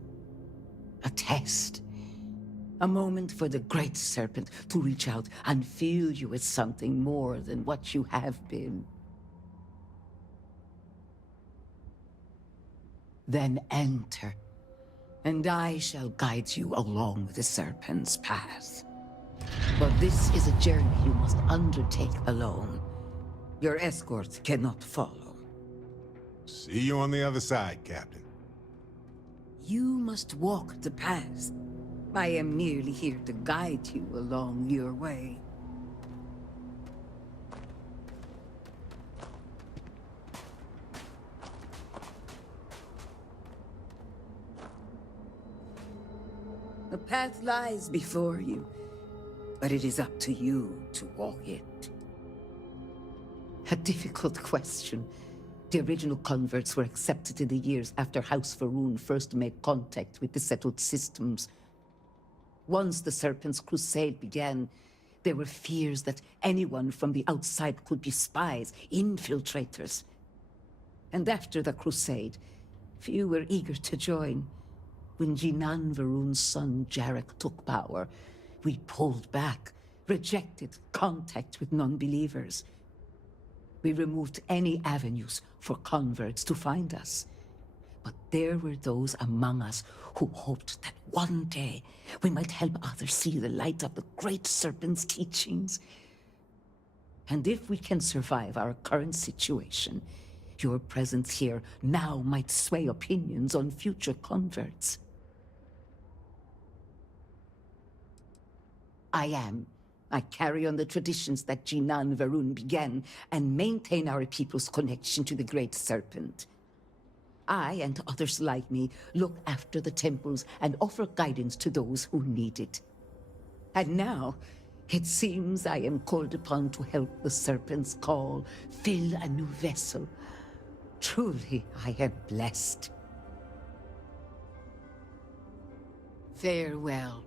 a test, a moment for the Great Serpent to reach out and fill you with something more than what you have been. Then enter, and I shall guide you along the Serpent's path. But this is a journey you must undertake alone. Your escort cannot follow. See you on the other side, Captain. You must walk the path. I am merely here to guide you along your way. The path lies before you, but it is up to you to walk it. A difficult question. The original converts were accepted in the years after House Faroon first made contact with the settled systems. Once the Serpent's crusade began, there were fears that anyone from the outside could be spies, infiltrators. And after the crusade, few were eager to join. When Jinan Varun's son Jarek took power, we pulled back, rejected contact with non-believers. We removed any avenues for converts to find us. But there were those among us who hoped that one day we might help others see the light of the Great Serpent's teachings. And if we can survive our current situation, your presence here now might sway opinions on future converts. I carry on the traditions that Jinan Varun began and maintain our people's connection to the Great Serpent. I and others like me look after the temples and offer guidance to those who need it. And now, it seems I am called upon to help the Serpent's call fill a new vessel. Truly, I am blessed. Farewell.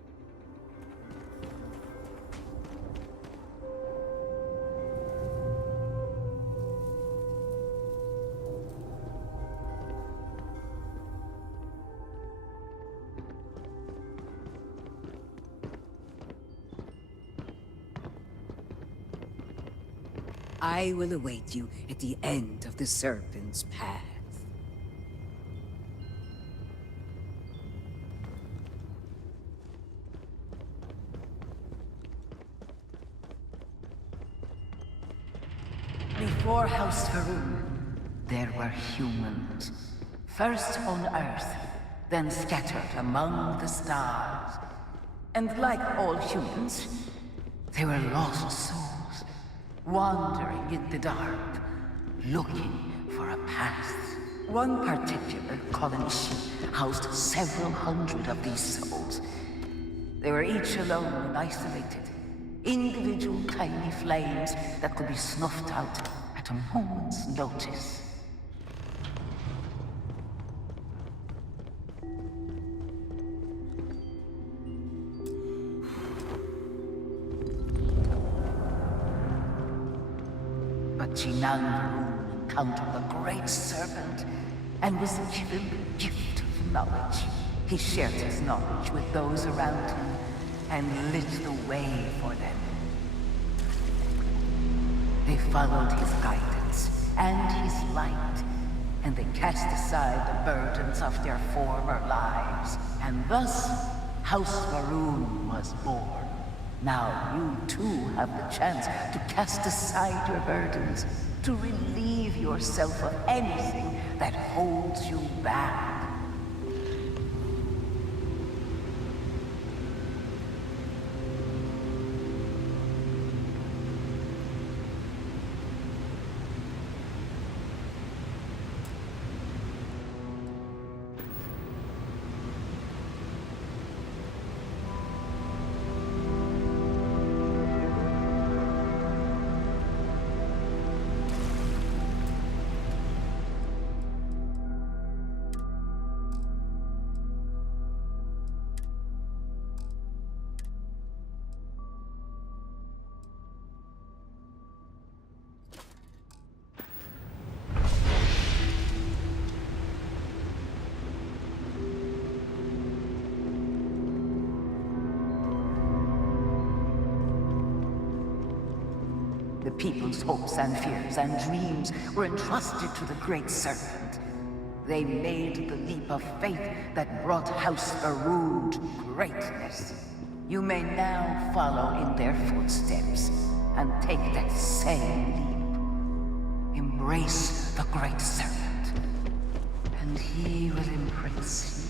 I will await you at the end of the Serpent's path. Before House Faroon, there were humans. First on Earth, then scattered among the stars. And like all humans, they were lost souls, wandering in the dark, looking for a path. One particular colony ship housed several hundred of these souls. They were each alone and isolated, individual tiny flames that could be snuffed out at a moment's notice. But Jinan Varun encountered the Great Serpent and was given the gift of knowledge. He shared his knowledge with those around him, and lit the way for them. They followed his guidance and his light, and they cast aside the burdens of their former lives. And thus, House Varun was born. Now you too have the chance to cast aside your burdens, to relieve yourself of anything that holds you back. The people's hopes and fears and dreams were entrusted to the Great Serpent. They made the leap of faith that brought House Varun to greatness. You may now follow in their footsteps and take that same leap. Embrace the Great Serpent, and he will embrace you.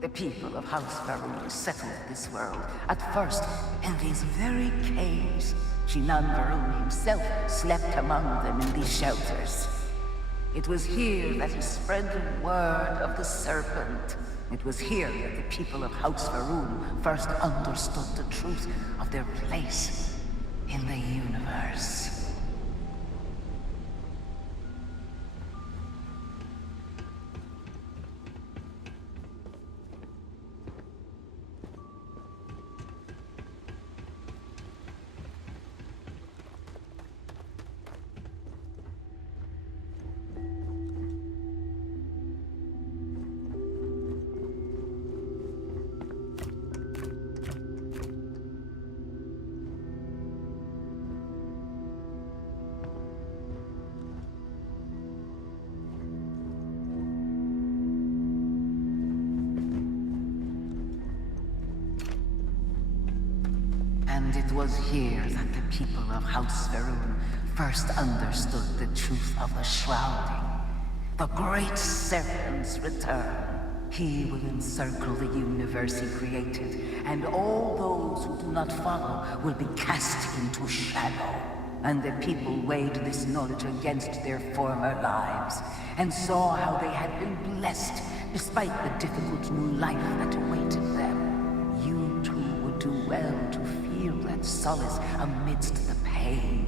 The people of House Varun settled this world, at first in these very caves. Shinan Varun himself slept among them in these shelters. It was here that he spread the word of the serpent. It was here that the people of House Varun first understood the truth of their place in the universe. And it was here that the people of House Varun first understood the truth of the shrouding. The Great Serpent's return. He will encircle the universe he created, and all those who do not follow will be cast into shadow. And the people weighed this knowledge against their former lives, and saw how they had been blessed despite the difficult new life that awaited them. You too would do well to feel that solace amidst the pain.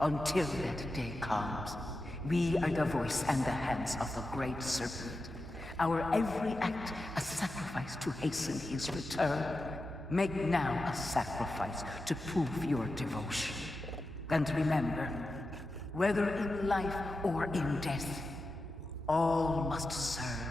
Until that day comes, we are the voice and the hands of the Great Serpent. Our every act a sacrifice to hasten his return. Make now a sacrifice to prove your devotion. And remember, whether in life or in death, all must serve.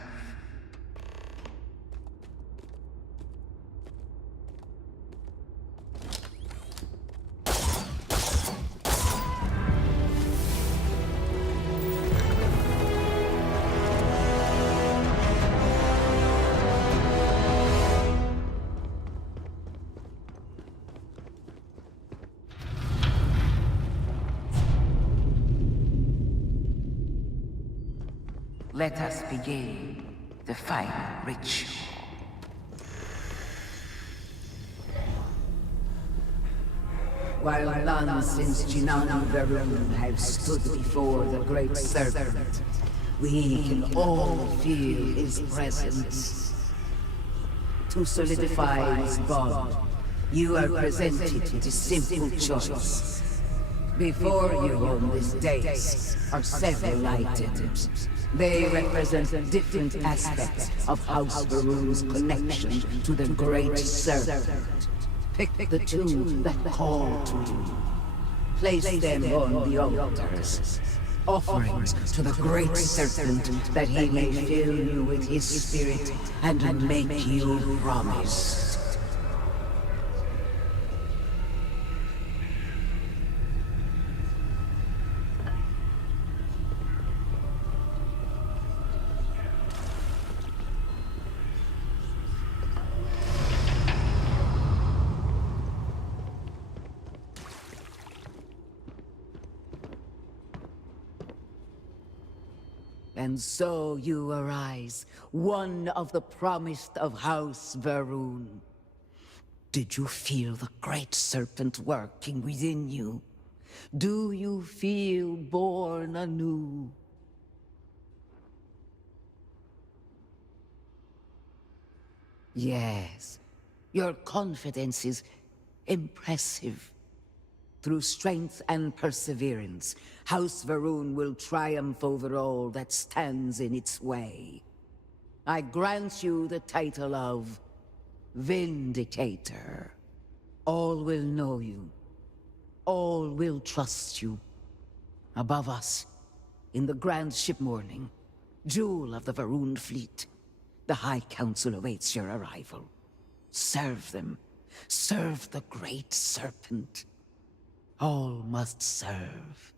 Let us begin the final ritual. While none since Jinan Varun have stood before the Great Serpent, we can all feel his presence. To solidify his bond, you are presented with a simple choice. Before you on this dais are several items. They represent different aspects of House Varun's connection to the Great Serpent. Pick the two that call to you. Place them on the altars. Offerings to the Great Serpent that he may fill you with his spirit and make you promise. And so you arise, one of the promised of House Varun. Did you feel the Great Serpent working within you? Do you feel born anew? Yes, your confidence is impressive. Through strength and perseverance, House Varun will triumph over all that stands in its way. I grant you the title of Vindicator. All will know you. All will trust you. Above us, in the grand ship morning, jewel of the Varun fleet, the High Council awaits your arrival. Serve them. Serve the Great Serpent. All must serve.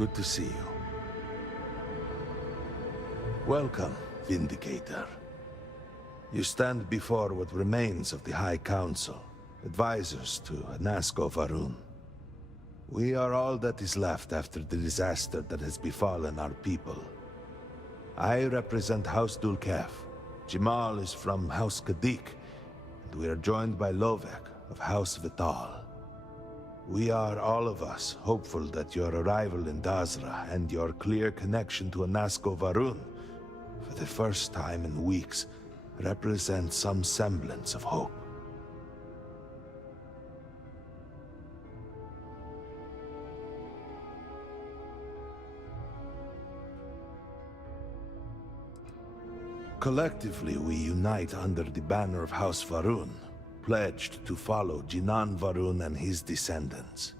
Good to see you. Welcome, Vindicator. You stand before what remains of the High Council, advisors to Anasko Varun. We are all that is left after the disaster that has befallen our people. I represent House Dulkef. Jamal is from House Kadik, and we are joined by Lovek of House Vital. We are, all of us, hopeful that your arrival in Dazra and your clear connection to Anasko Varun, for the first time in weeks, represent some semblance of hope. Collectively, we unite under the banner of House Varun, pledged to follow Jinan Varun and his descendants.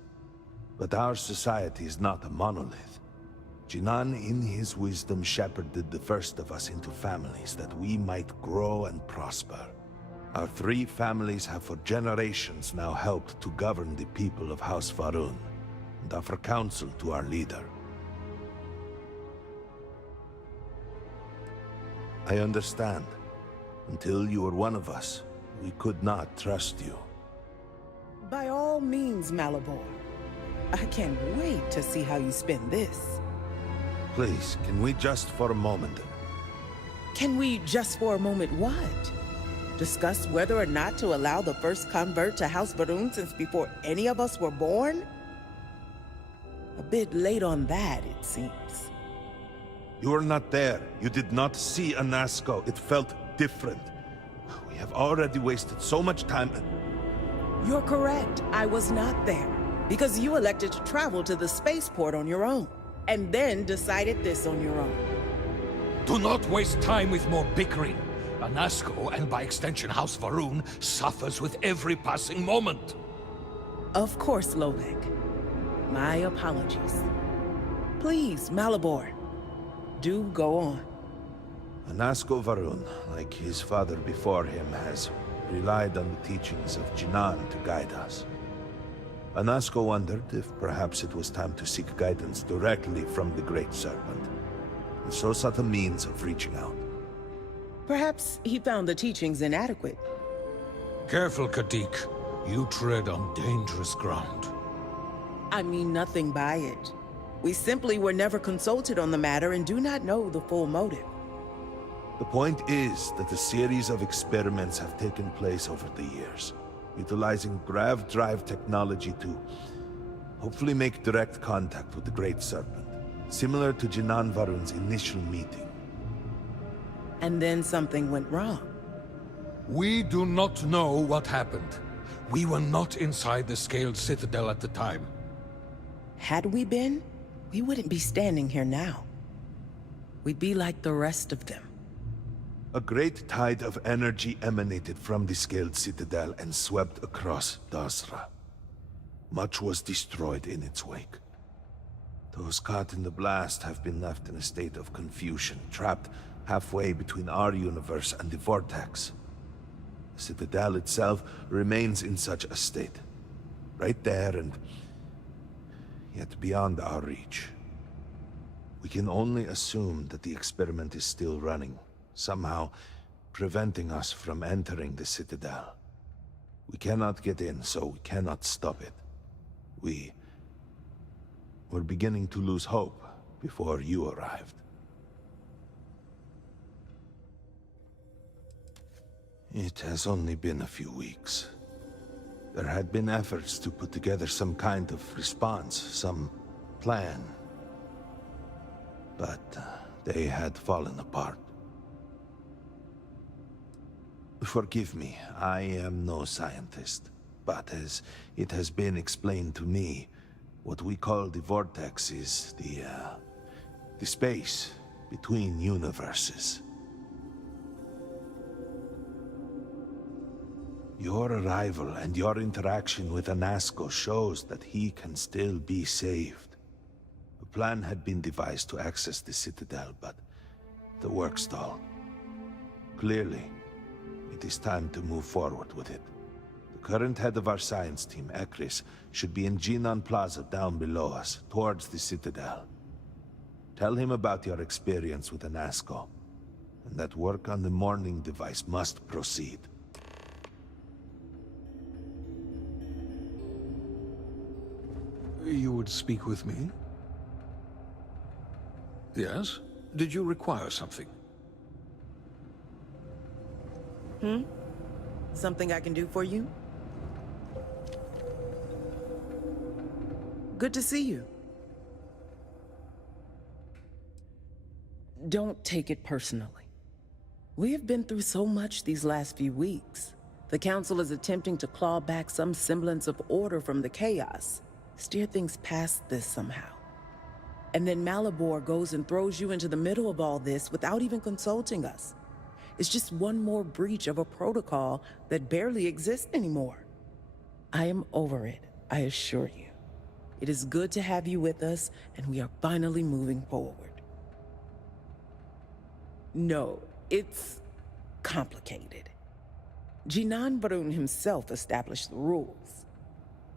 But our society is not a monolith. Jinan, in his wisdom, shepherded the first of us into families that we might grow and prosper. Our 3 families have for generations now helped to govern the people of House Varun, and offer counsel to our leader. I understand. Until you were one of us, we could not trust you. By all means, Malabor. I can't wait to see how you spend this. Please, can we just for a moment... Can we just for a moment what? Discuss whether or not to allow the first convert to House Varun since before any of us were born? A bit late on that, it seems. You were not there. You did not see Anasco. It felt different. We have already wasted so much time. You're correct. I was not there. Because you elected to travel to the spaceport on your own. And then decided this on your own. Do not waste time with more bickering. Anasco, and by extension House Varun, suffers with every passing moment. Of course, Lovek. My apologies. Please, Malabor. Do go on. Anasco Varun, like his father before him, has relied on the teachings of Jinan to guide us. Anasco wondered if perhaps it was time to seek guidance directly from the Great Serpent, and so sought a means of reaching out. Perhaps he found the teachings inadequate. Careful, Kadik. You tread on dangerous ground. I mean nothing by it. We simply were never consulted on the matter and do not know the full motive. The point is that a series of experiments have taken place over the years, utilizing grav drive technology to hopefully make direct contact with the Great Serpent, similar to Jinan Varun's initial meeting. And then something went wrong. We do not know what happened. We were not inside the Scaled Citadel at the time. Had we been, we wouldn't be standing here now. We'd be like the rest of them. A great tide of energy emanated from the Scaled Citadel and swept across Dasra. Much was destroyed in its wake. Those caught in the blast have been left in a state of confusion, trapped halfway between our universe and the Vortex. The Citadel itself remains in such a state. Right there and yet beyond our reach. We can only assume that the experiment is still running, somehow preventing us from entering the Citadel. We cannot get in, so we cannot stop it. We're beginning to lose hope before you arrived. It has only been a few weeks. There had been efforts to put together some kind of response, some plan. But they had fallen apart. Forgive me, I am no scientist. But as it has been explained to me, what we call the Vortex is the space between universes. Your arrival and your interaction with Anasco shows that he can still be saved. A plan had been devised to access the Citadel, but the work stalled. Clearly, it is time to move forward with it. The current head of our science team, Ekris, should be in Jinan Plaza down below us, towards the Citadel. Tell him about your experience with Anasco, and that work on the morning device must proceed. You would speak with me? Yes? Did you require something? Something I can do for you? Good to see you. Don't take it personally. We have been through so much these last few weeks. The Council is attempting to claw back some semblance of order from the chaos, steer things past this somehow. And then Malabor goes and throws you into the middle of all this without even consulting us. It's just one more breach of a protocol that barely exists anymore. I am over it, I assure you. It is good to have you with us, and we are finally moving forward. No, it's complicated. Jinan Barun himself established the rules.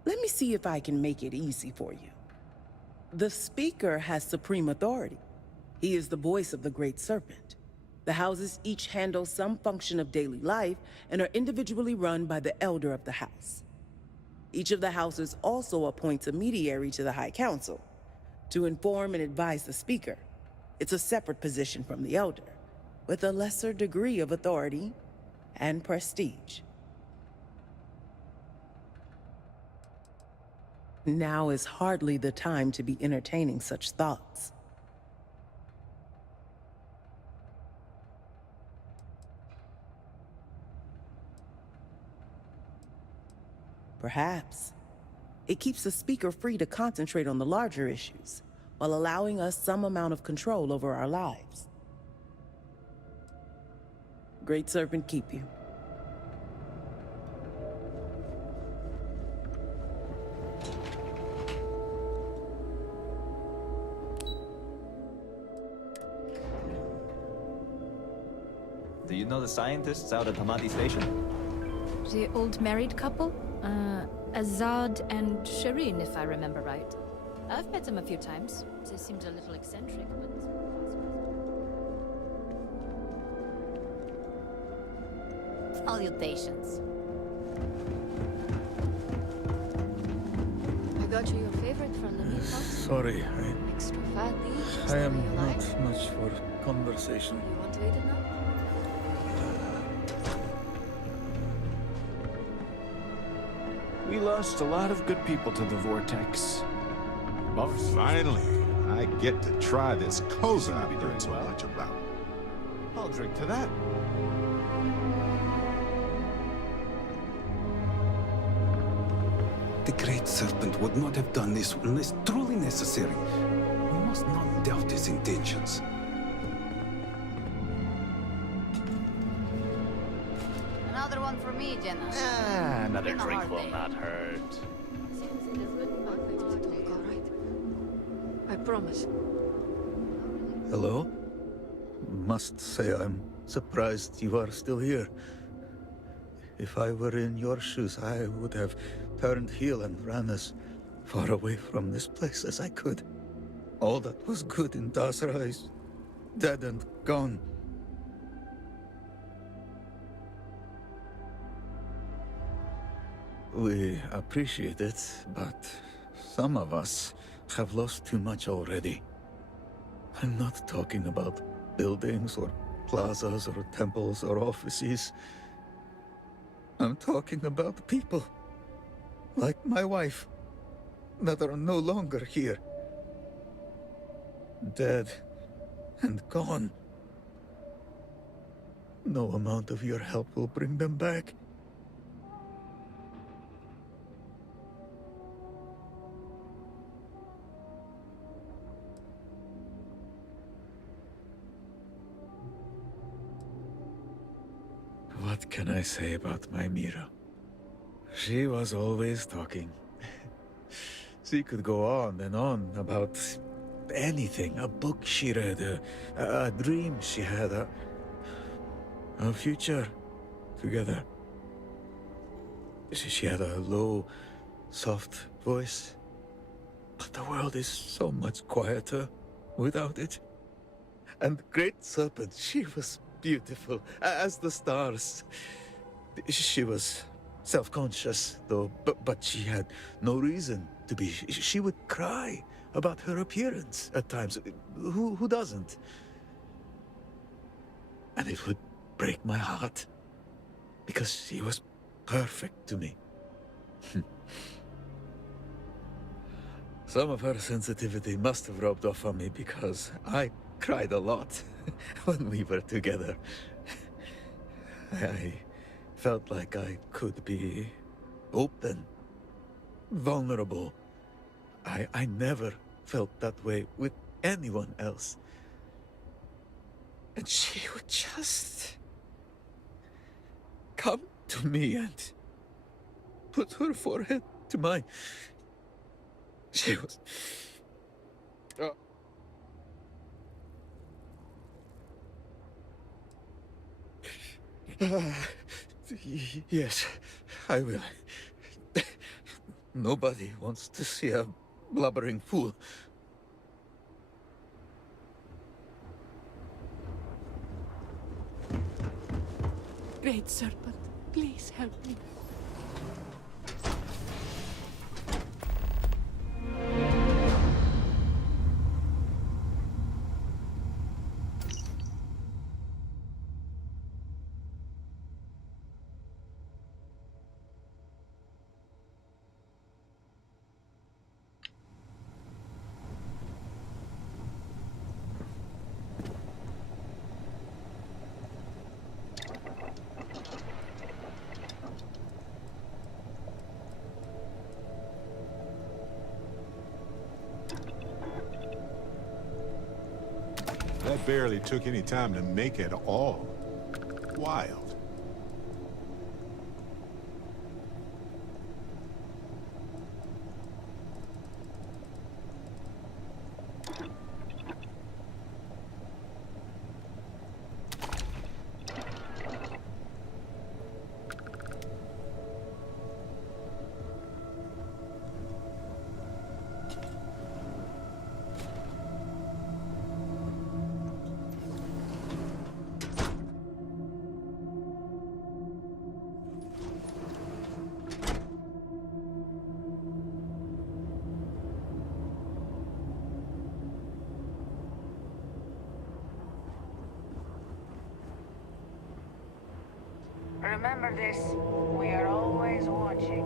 Let me see if I can make it easy for you. The Speaker has supreme authority. He is the voice of the Great Serpent. The houses each handle some function of daily life and are individually run by the Elder of the House. Each of the houses also appoints a mediary to the High Council to inform and advise the Speaker. It's a separate position from the Elder, with a lesser degree of authority and prestige. Now is hardly the time to be entertaining such thoughts. Perhaps. It keeps the Speaker free to concentrate on the larger issues, while allowing us some amount of control over our lives. Great Serpent keep you. Do you know the scientists out at Hamadi Station? The old married couple? Azad and Shireen, if I remember right. I've met them a few times. They seemed a little eccentric, but... Salutations. I got you your favorite from the meathouse. Sorry, Extra fatty. I am not much for conversation. You want to eat it now? We lost a lot of good people to the Vortex. But finally, I get to try this cozy I've heard so much about. I'll drink to that. The Great Serpent would not have done this unless truly necessary. We must not doubt his intentions. Another one for me, Jenna. Another drink will not hurt. I promise. Hello? Must say I'm surprised you are still here. If I were in your shoes, I would have turned heel and ran as far away from this place as I could. All that was good in Dasra is dead and gone. We appreciate it, but some of us have lost too much already. I'm not talking about buildings or plazas or temples or offices. I'm talking about people, like my wife, that are no longer here. Dead and gone. No amount of your help will bring them back. What can I say about my Mira? She was always talking. She could go on and on about anything. A book she read, a dream she had, a future together. She had a low, soft voice. But the world is so much quieter without it. And Great Serpent, she was beautiful as the stars. She was self-conscious, though, but she had no reason to be. She would cry about her appearance at times. Who doesn't? And it would break my heart, because she was perfect to me. Some of her sensitivity must have rubbed off on me, because I cried a lot when we were together. I felt like I could be open, vulnerable. I never felt that way with anyone else. And she would just come to me and put her forehead to mine. She was... Yes, I will. Nobody wants to see a blubbering fool. Great Serpent, please help me. That barely took any time to make at all. Wild. Remember this, we are always watching.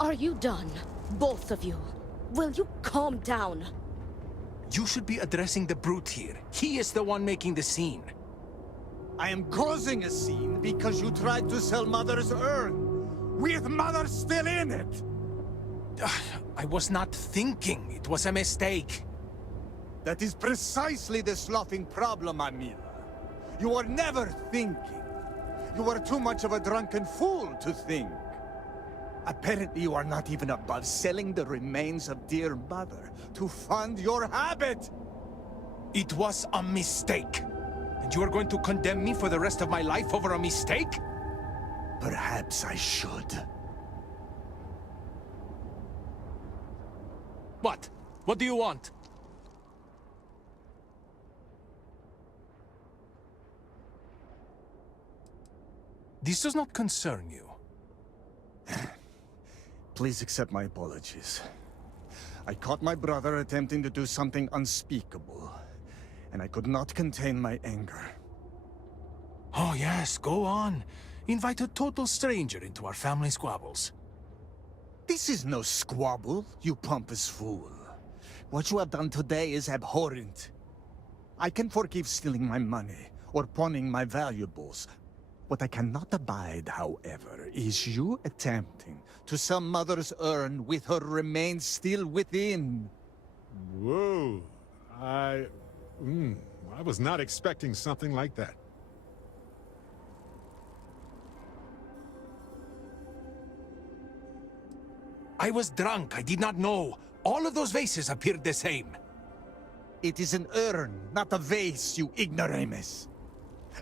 Are you done? Both of you. Will you calm down? You should be addressing the brute here. He is the one making the scene. I am causing a scene because you tried to sell Mother's urn, with Mother still in it! I was not thinking. It was a mistake. That is precisely the sloughing problem, Amila. You are never thinking. You are too much of a drunken fool to think. Apparently you are not even above selling the remains of dear Mother to fund your habit! It was a mistake. And you are going to condemn me for the rest of my life over a mistake? Perhaps I should. What? What do you want? This does not concern you. Please accept my apologies. I caught my brother attempting to do something unspeakable, and I could not contain my anger. Oh yes, go on. Invite a total stranger into our family squabbles. This is no squabble, you pompous fool. What you have done today is abhorrent. I can forgive stealing my money or pawning my valuables. What I cannot abide, however, is you attempting to sell Mother's urn with her remains still within. Whoa. I was not expecting something like that. I was drunk. I did not know. All of those vases appeared the same. It is an urn, not a vase, you ignoramus.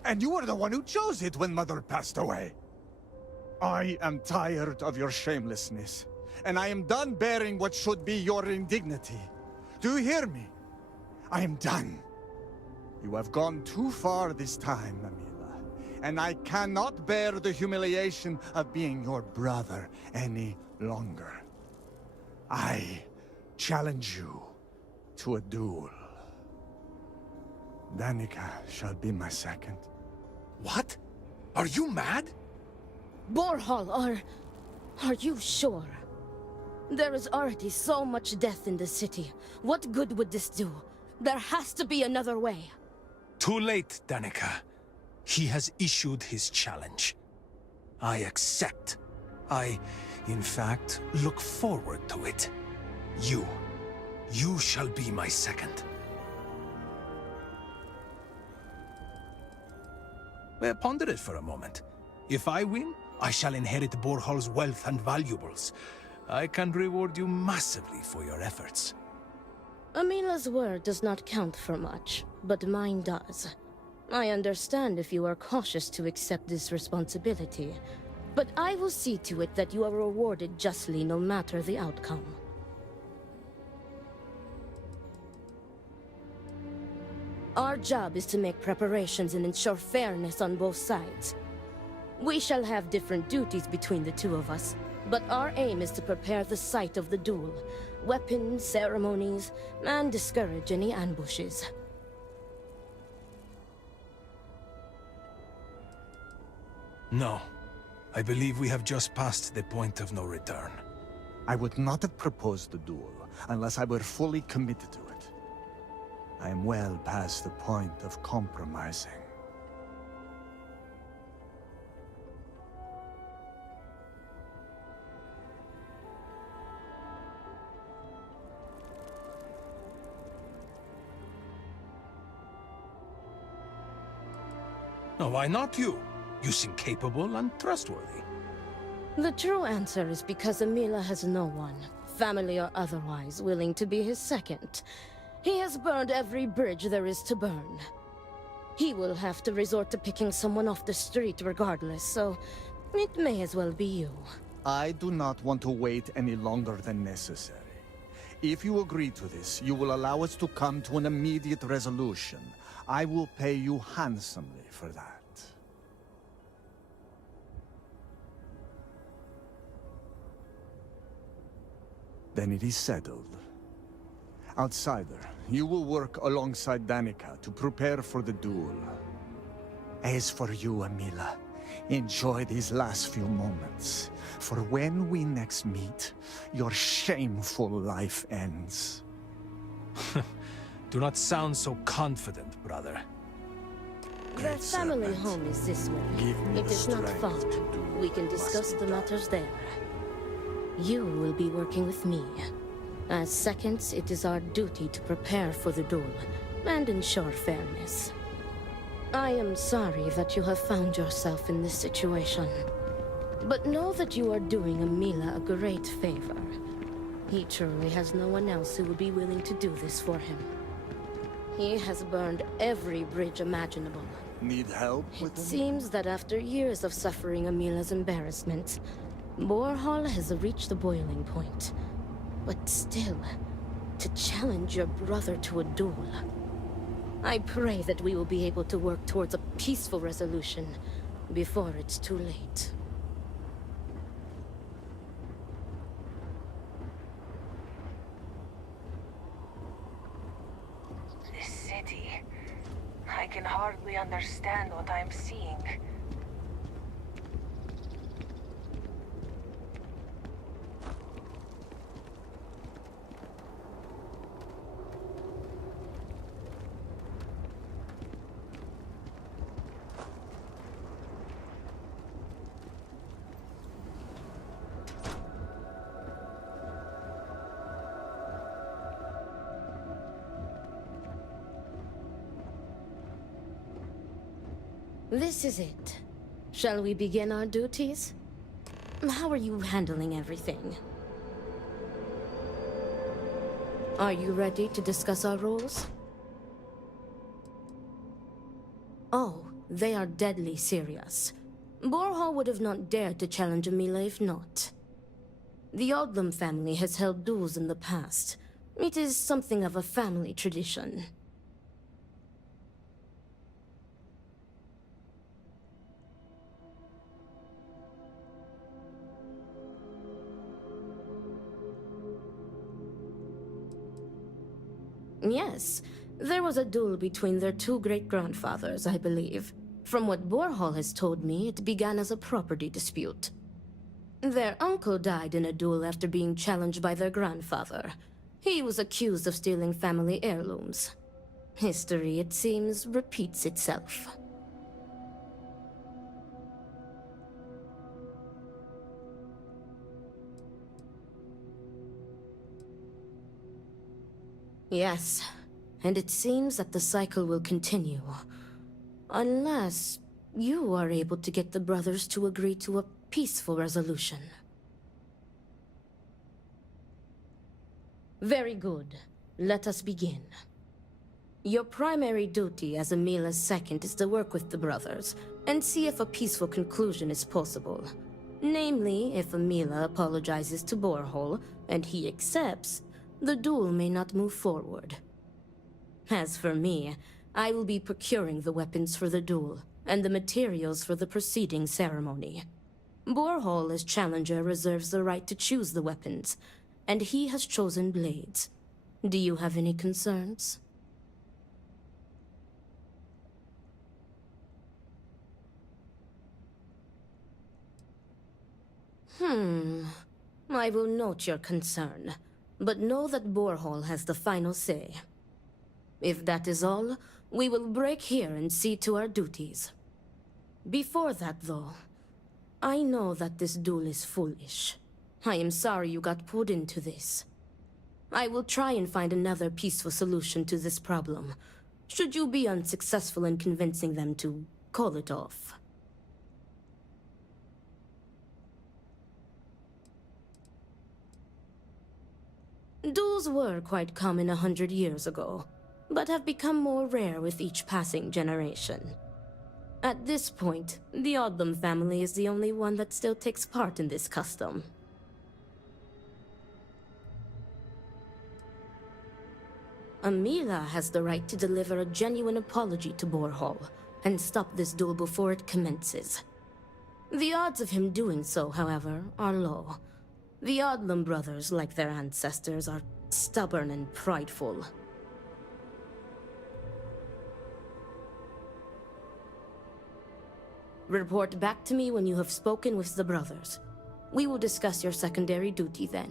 And you were the one who chose it when Mother passed away. I am tired of your shamelessness, and I am done bearing what should be your indignity. Do you hear me? I am done. You have gone too far this time, Amila, and I cannot bear the humiliation of being your brother any longer. I challenge you to a duel. Danica shall be my second. What? Are you mad? Borhal, are you sure? There is already so much death in the city. What good would this do? There has to be another way. Too late, Danica. He has issued his challenge. I accept. In fact, look forward to it. You shall be my second. Well, ponder it for a moment. If I win, I shall inherit Borhal's wealth and valuables. I can reward you massively for your efforts. Amila's word does not count for much, but mine does. I understand if you are cautious to accept this responsibility, but I will see to it that you are rewarded justly no matter the outcome. Our job is to make preparations and ensure fairness on both sides. We shall have different duties between the two of us, but our aim is to prepare the site of the duel, weapons, ceremonies, and discourage any ambushes. No. I believe we have just passed the point of no return. I would not have proposed the duel unless I were fully committed to it. I am well past the point of compromising. No, why not you? You seem capable and trustworthy. The true answer is because Amila has no one, family or otherwise, willing to be his second. He has burned every bridge there is to burn. He will have to resort to picking someone off the street regardless, so it may as well be you. I do not want to wait any longer than necessary. If you agree to this, you will allow us to come to an immediate resolution. I will pay you handsomely for that. Then it is settled. Outsider, you will work alongside Danica to prepare for the duel. As for you, Amila, enjoy these last few moments. For when we next meet, your shameful life ends. Do not sound so confident, brother. Their family home is this way. It is not far. We can discuss the matters there. You will be working with me. As seconds, it is our duty to prepare for the duel and ensure fairness. I am sorry that you have found yourself in this situation. But know that you are doing Amila a great favor. He truly has no one else who would be willing to do this for him. He has burned every bridge imaginable. Need help with It seems that after years of suffering Amila's embarrassment, Borhal has reached the boiling point. But still, to challenge your brother to a duel. I pray that we will be able to work towards a peaceful resolution before it's too late. This city... I can hardly understand what I'm seeing. This is it. Shall we begin our duties? How are you handling everything? Are you ready to discuss our rules? Oh, they are deadly serious. Borhal would have not dared to challenge Amila if not. The Odlum family has held duels in the past. It is something of a family tradition. Yes, there was a duel between their two great-grandfathers, I believe. From what Borhal has told me, it began as a property dispute. Their uncle died in a duel after being challenged by their grandfather. He was accused of stealing family heirlooms. History, it seems, repeats itself. Yes, and it seems that the cycle will continue. Unless you are able to get the brothers to agree to a peaceful resolution. Very good. Let us begin. Your primary duty as Amila's second is to work with the brothers and see if a peaceful conclusion is possible. Namely, if Amila apologizes to Borehole and he accepts, the duel may not move forward. As for me, I will be procuring the weapons for the duel and the materials for the preceding ceremony. Borehole as challenger reserves the right to choose the weapons, and he has chosen blades. Do you have any concerns? I will note your concern, but know that Borehole has the final say. If that is all, we will break here and see to our duties. Before that, though, I know that this duel is foolish. I am sorry you got pulled into this. I will try and find another peaceful solution to this problem, should you be unsuccessful in convincing them to call it off. Duels were quite common 100 years ago, but have become more rare with each passing generation. At this point, the Odlum family is the only one that still takes part in this custom. Amila has the right to deliver a genuine apology to Borehole and stop this duel before it commences. The odds of him doing so, however, are low. The Odlum brothers, like their ancestors, are stubborn and prideful. Report back to me when you have spoken with the brothers. We will discuss your secondary duty then.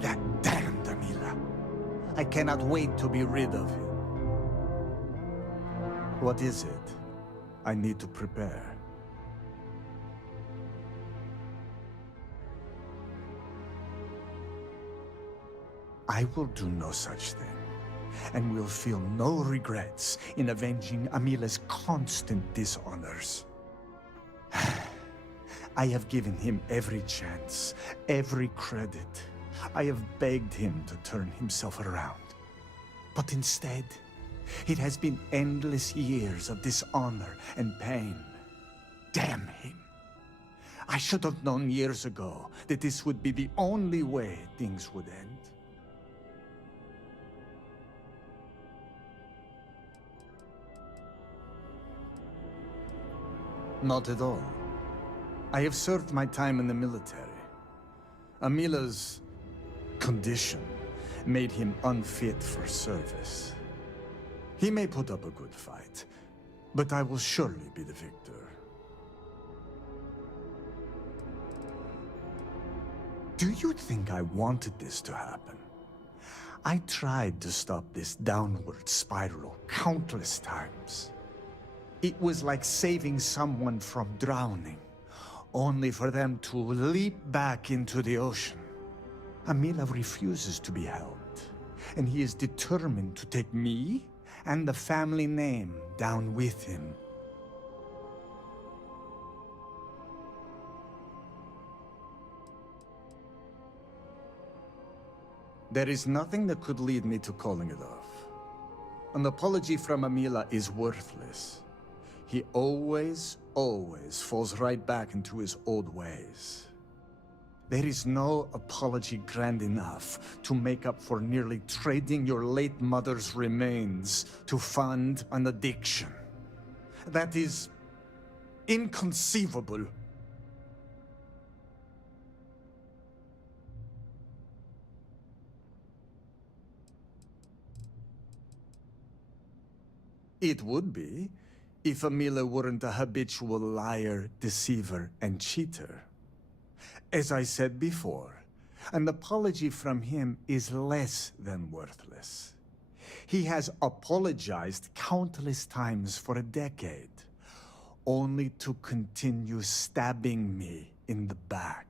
That damned Amila. I cannot wait to be rid of him. What is it? I need to prepare. I will do no such thing, and will feel no regrets in avenging Amila's constant dishonors. I have given him every chance, every credit. I have begged him to turn himself around. But instead, it has been endless years of dishonor and pain. Damn him. I should have known years ago that this would be the only way things would end. Not at all. I have served my time in the military. Amila's condition made him unfit for service. He may put up a good fight, but I will surely be the victor. Do you think I wanted this to happen? I tried to stop this downward spiral countless times. It was like saving someone from drowning, only for them to leap back into the ocean. Amila refuses to be helped, and he is determined to take me and the family name down with him. There is nothing that could lead me to calling it off. An apology from Amila is worthless. He always falls right back into his old ways. There is no apology grand enough to make up for nearly trading your late mother's remains to fund an addiction. That is inconceivable. It would be, if Amila weren't a habitual liar, deceiver, and cheater. As I said before, an apology from him is less than worthless. He has apologized countless times for a decade, only to continue stabbing me in the back.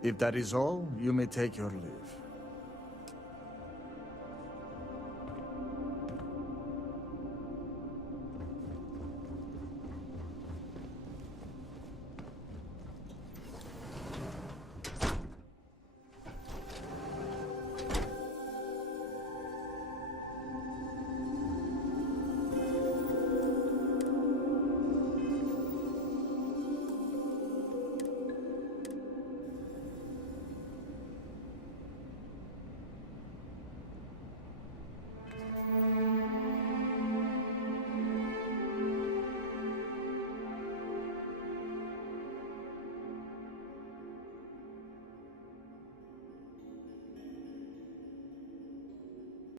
If that is all, you may take your leave.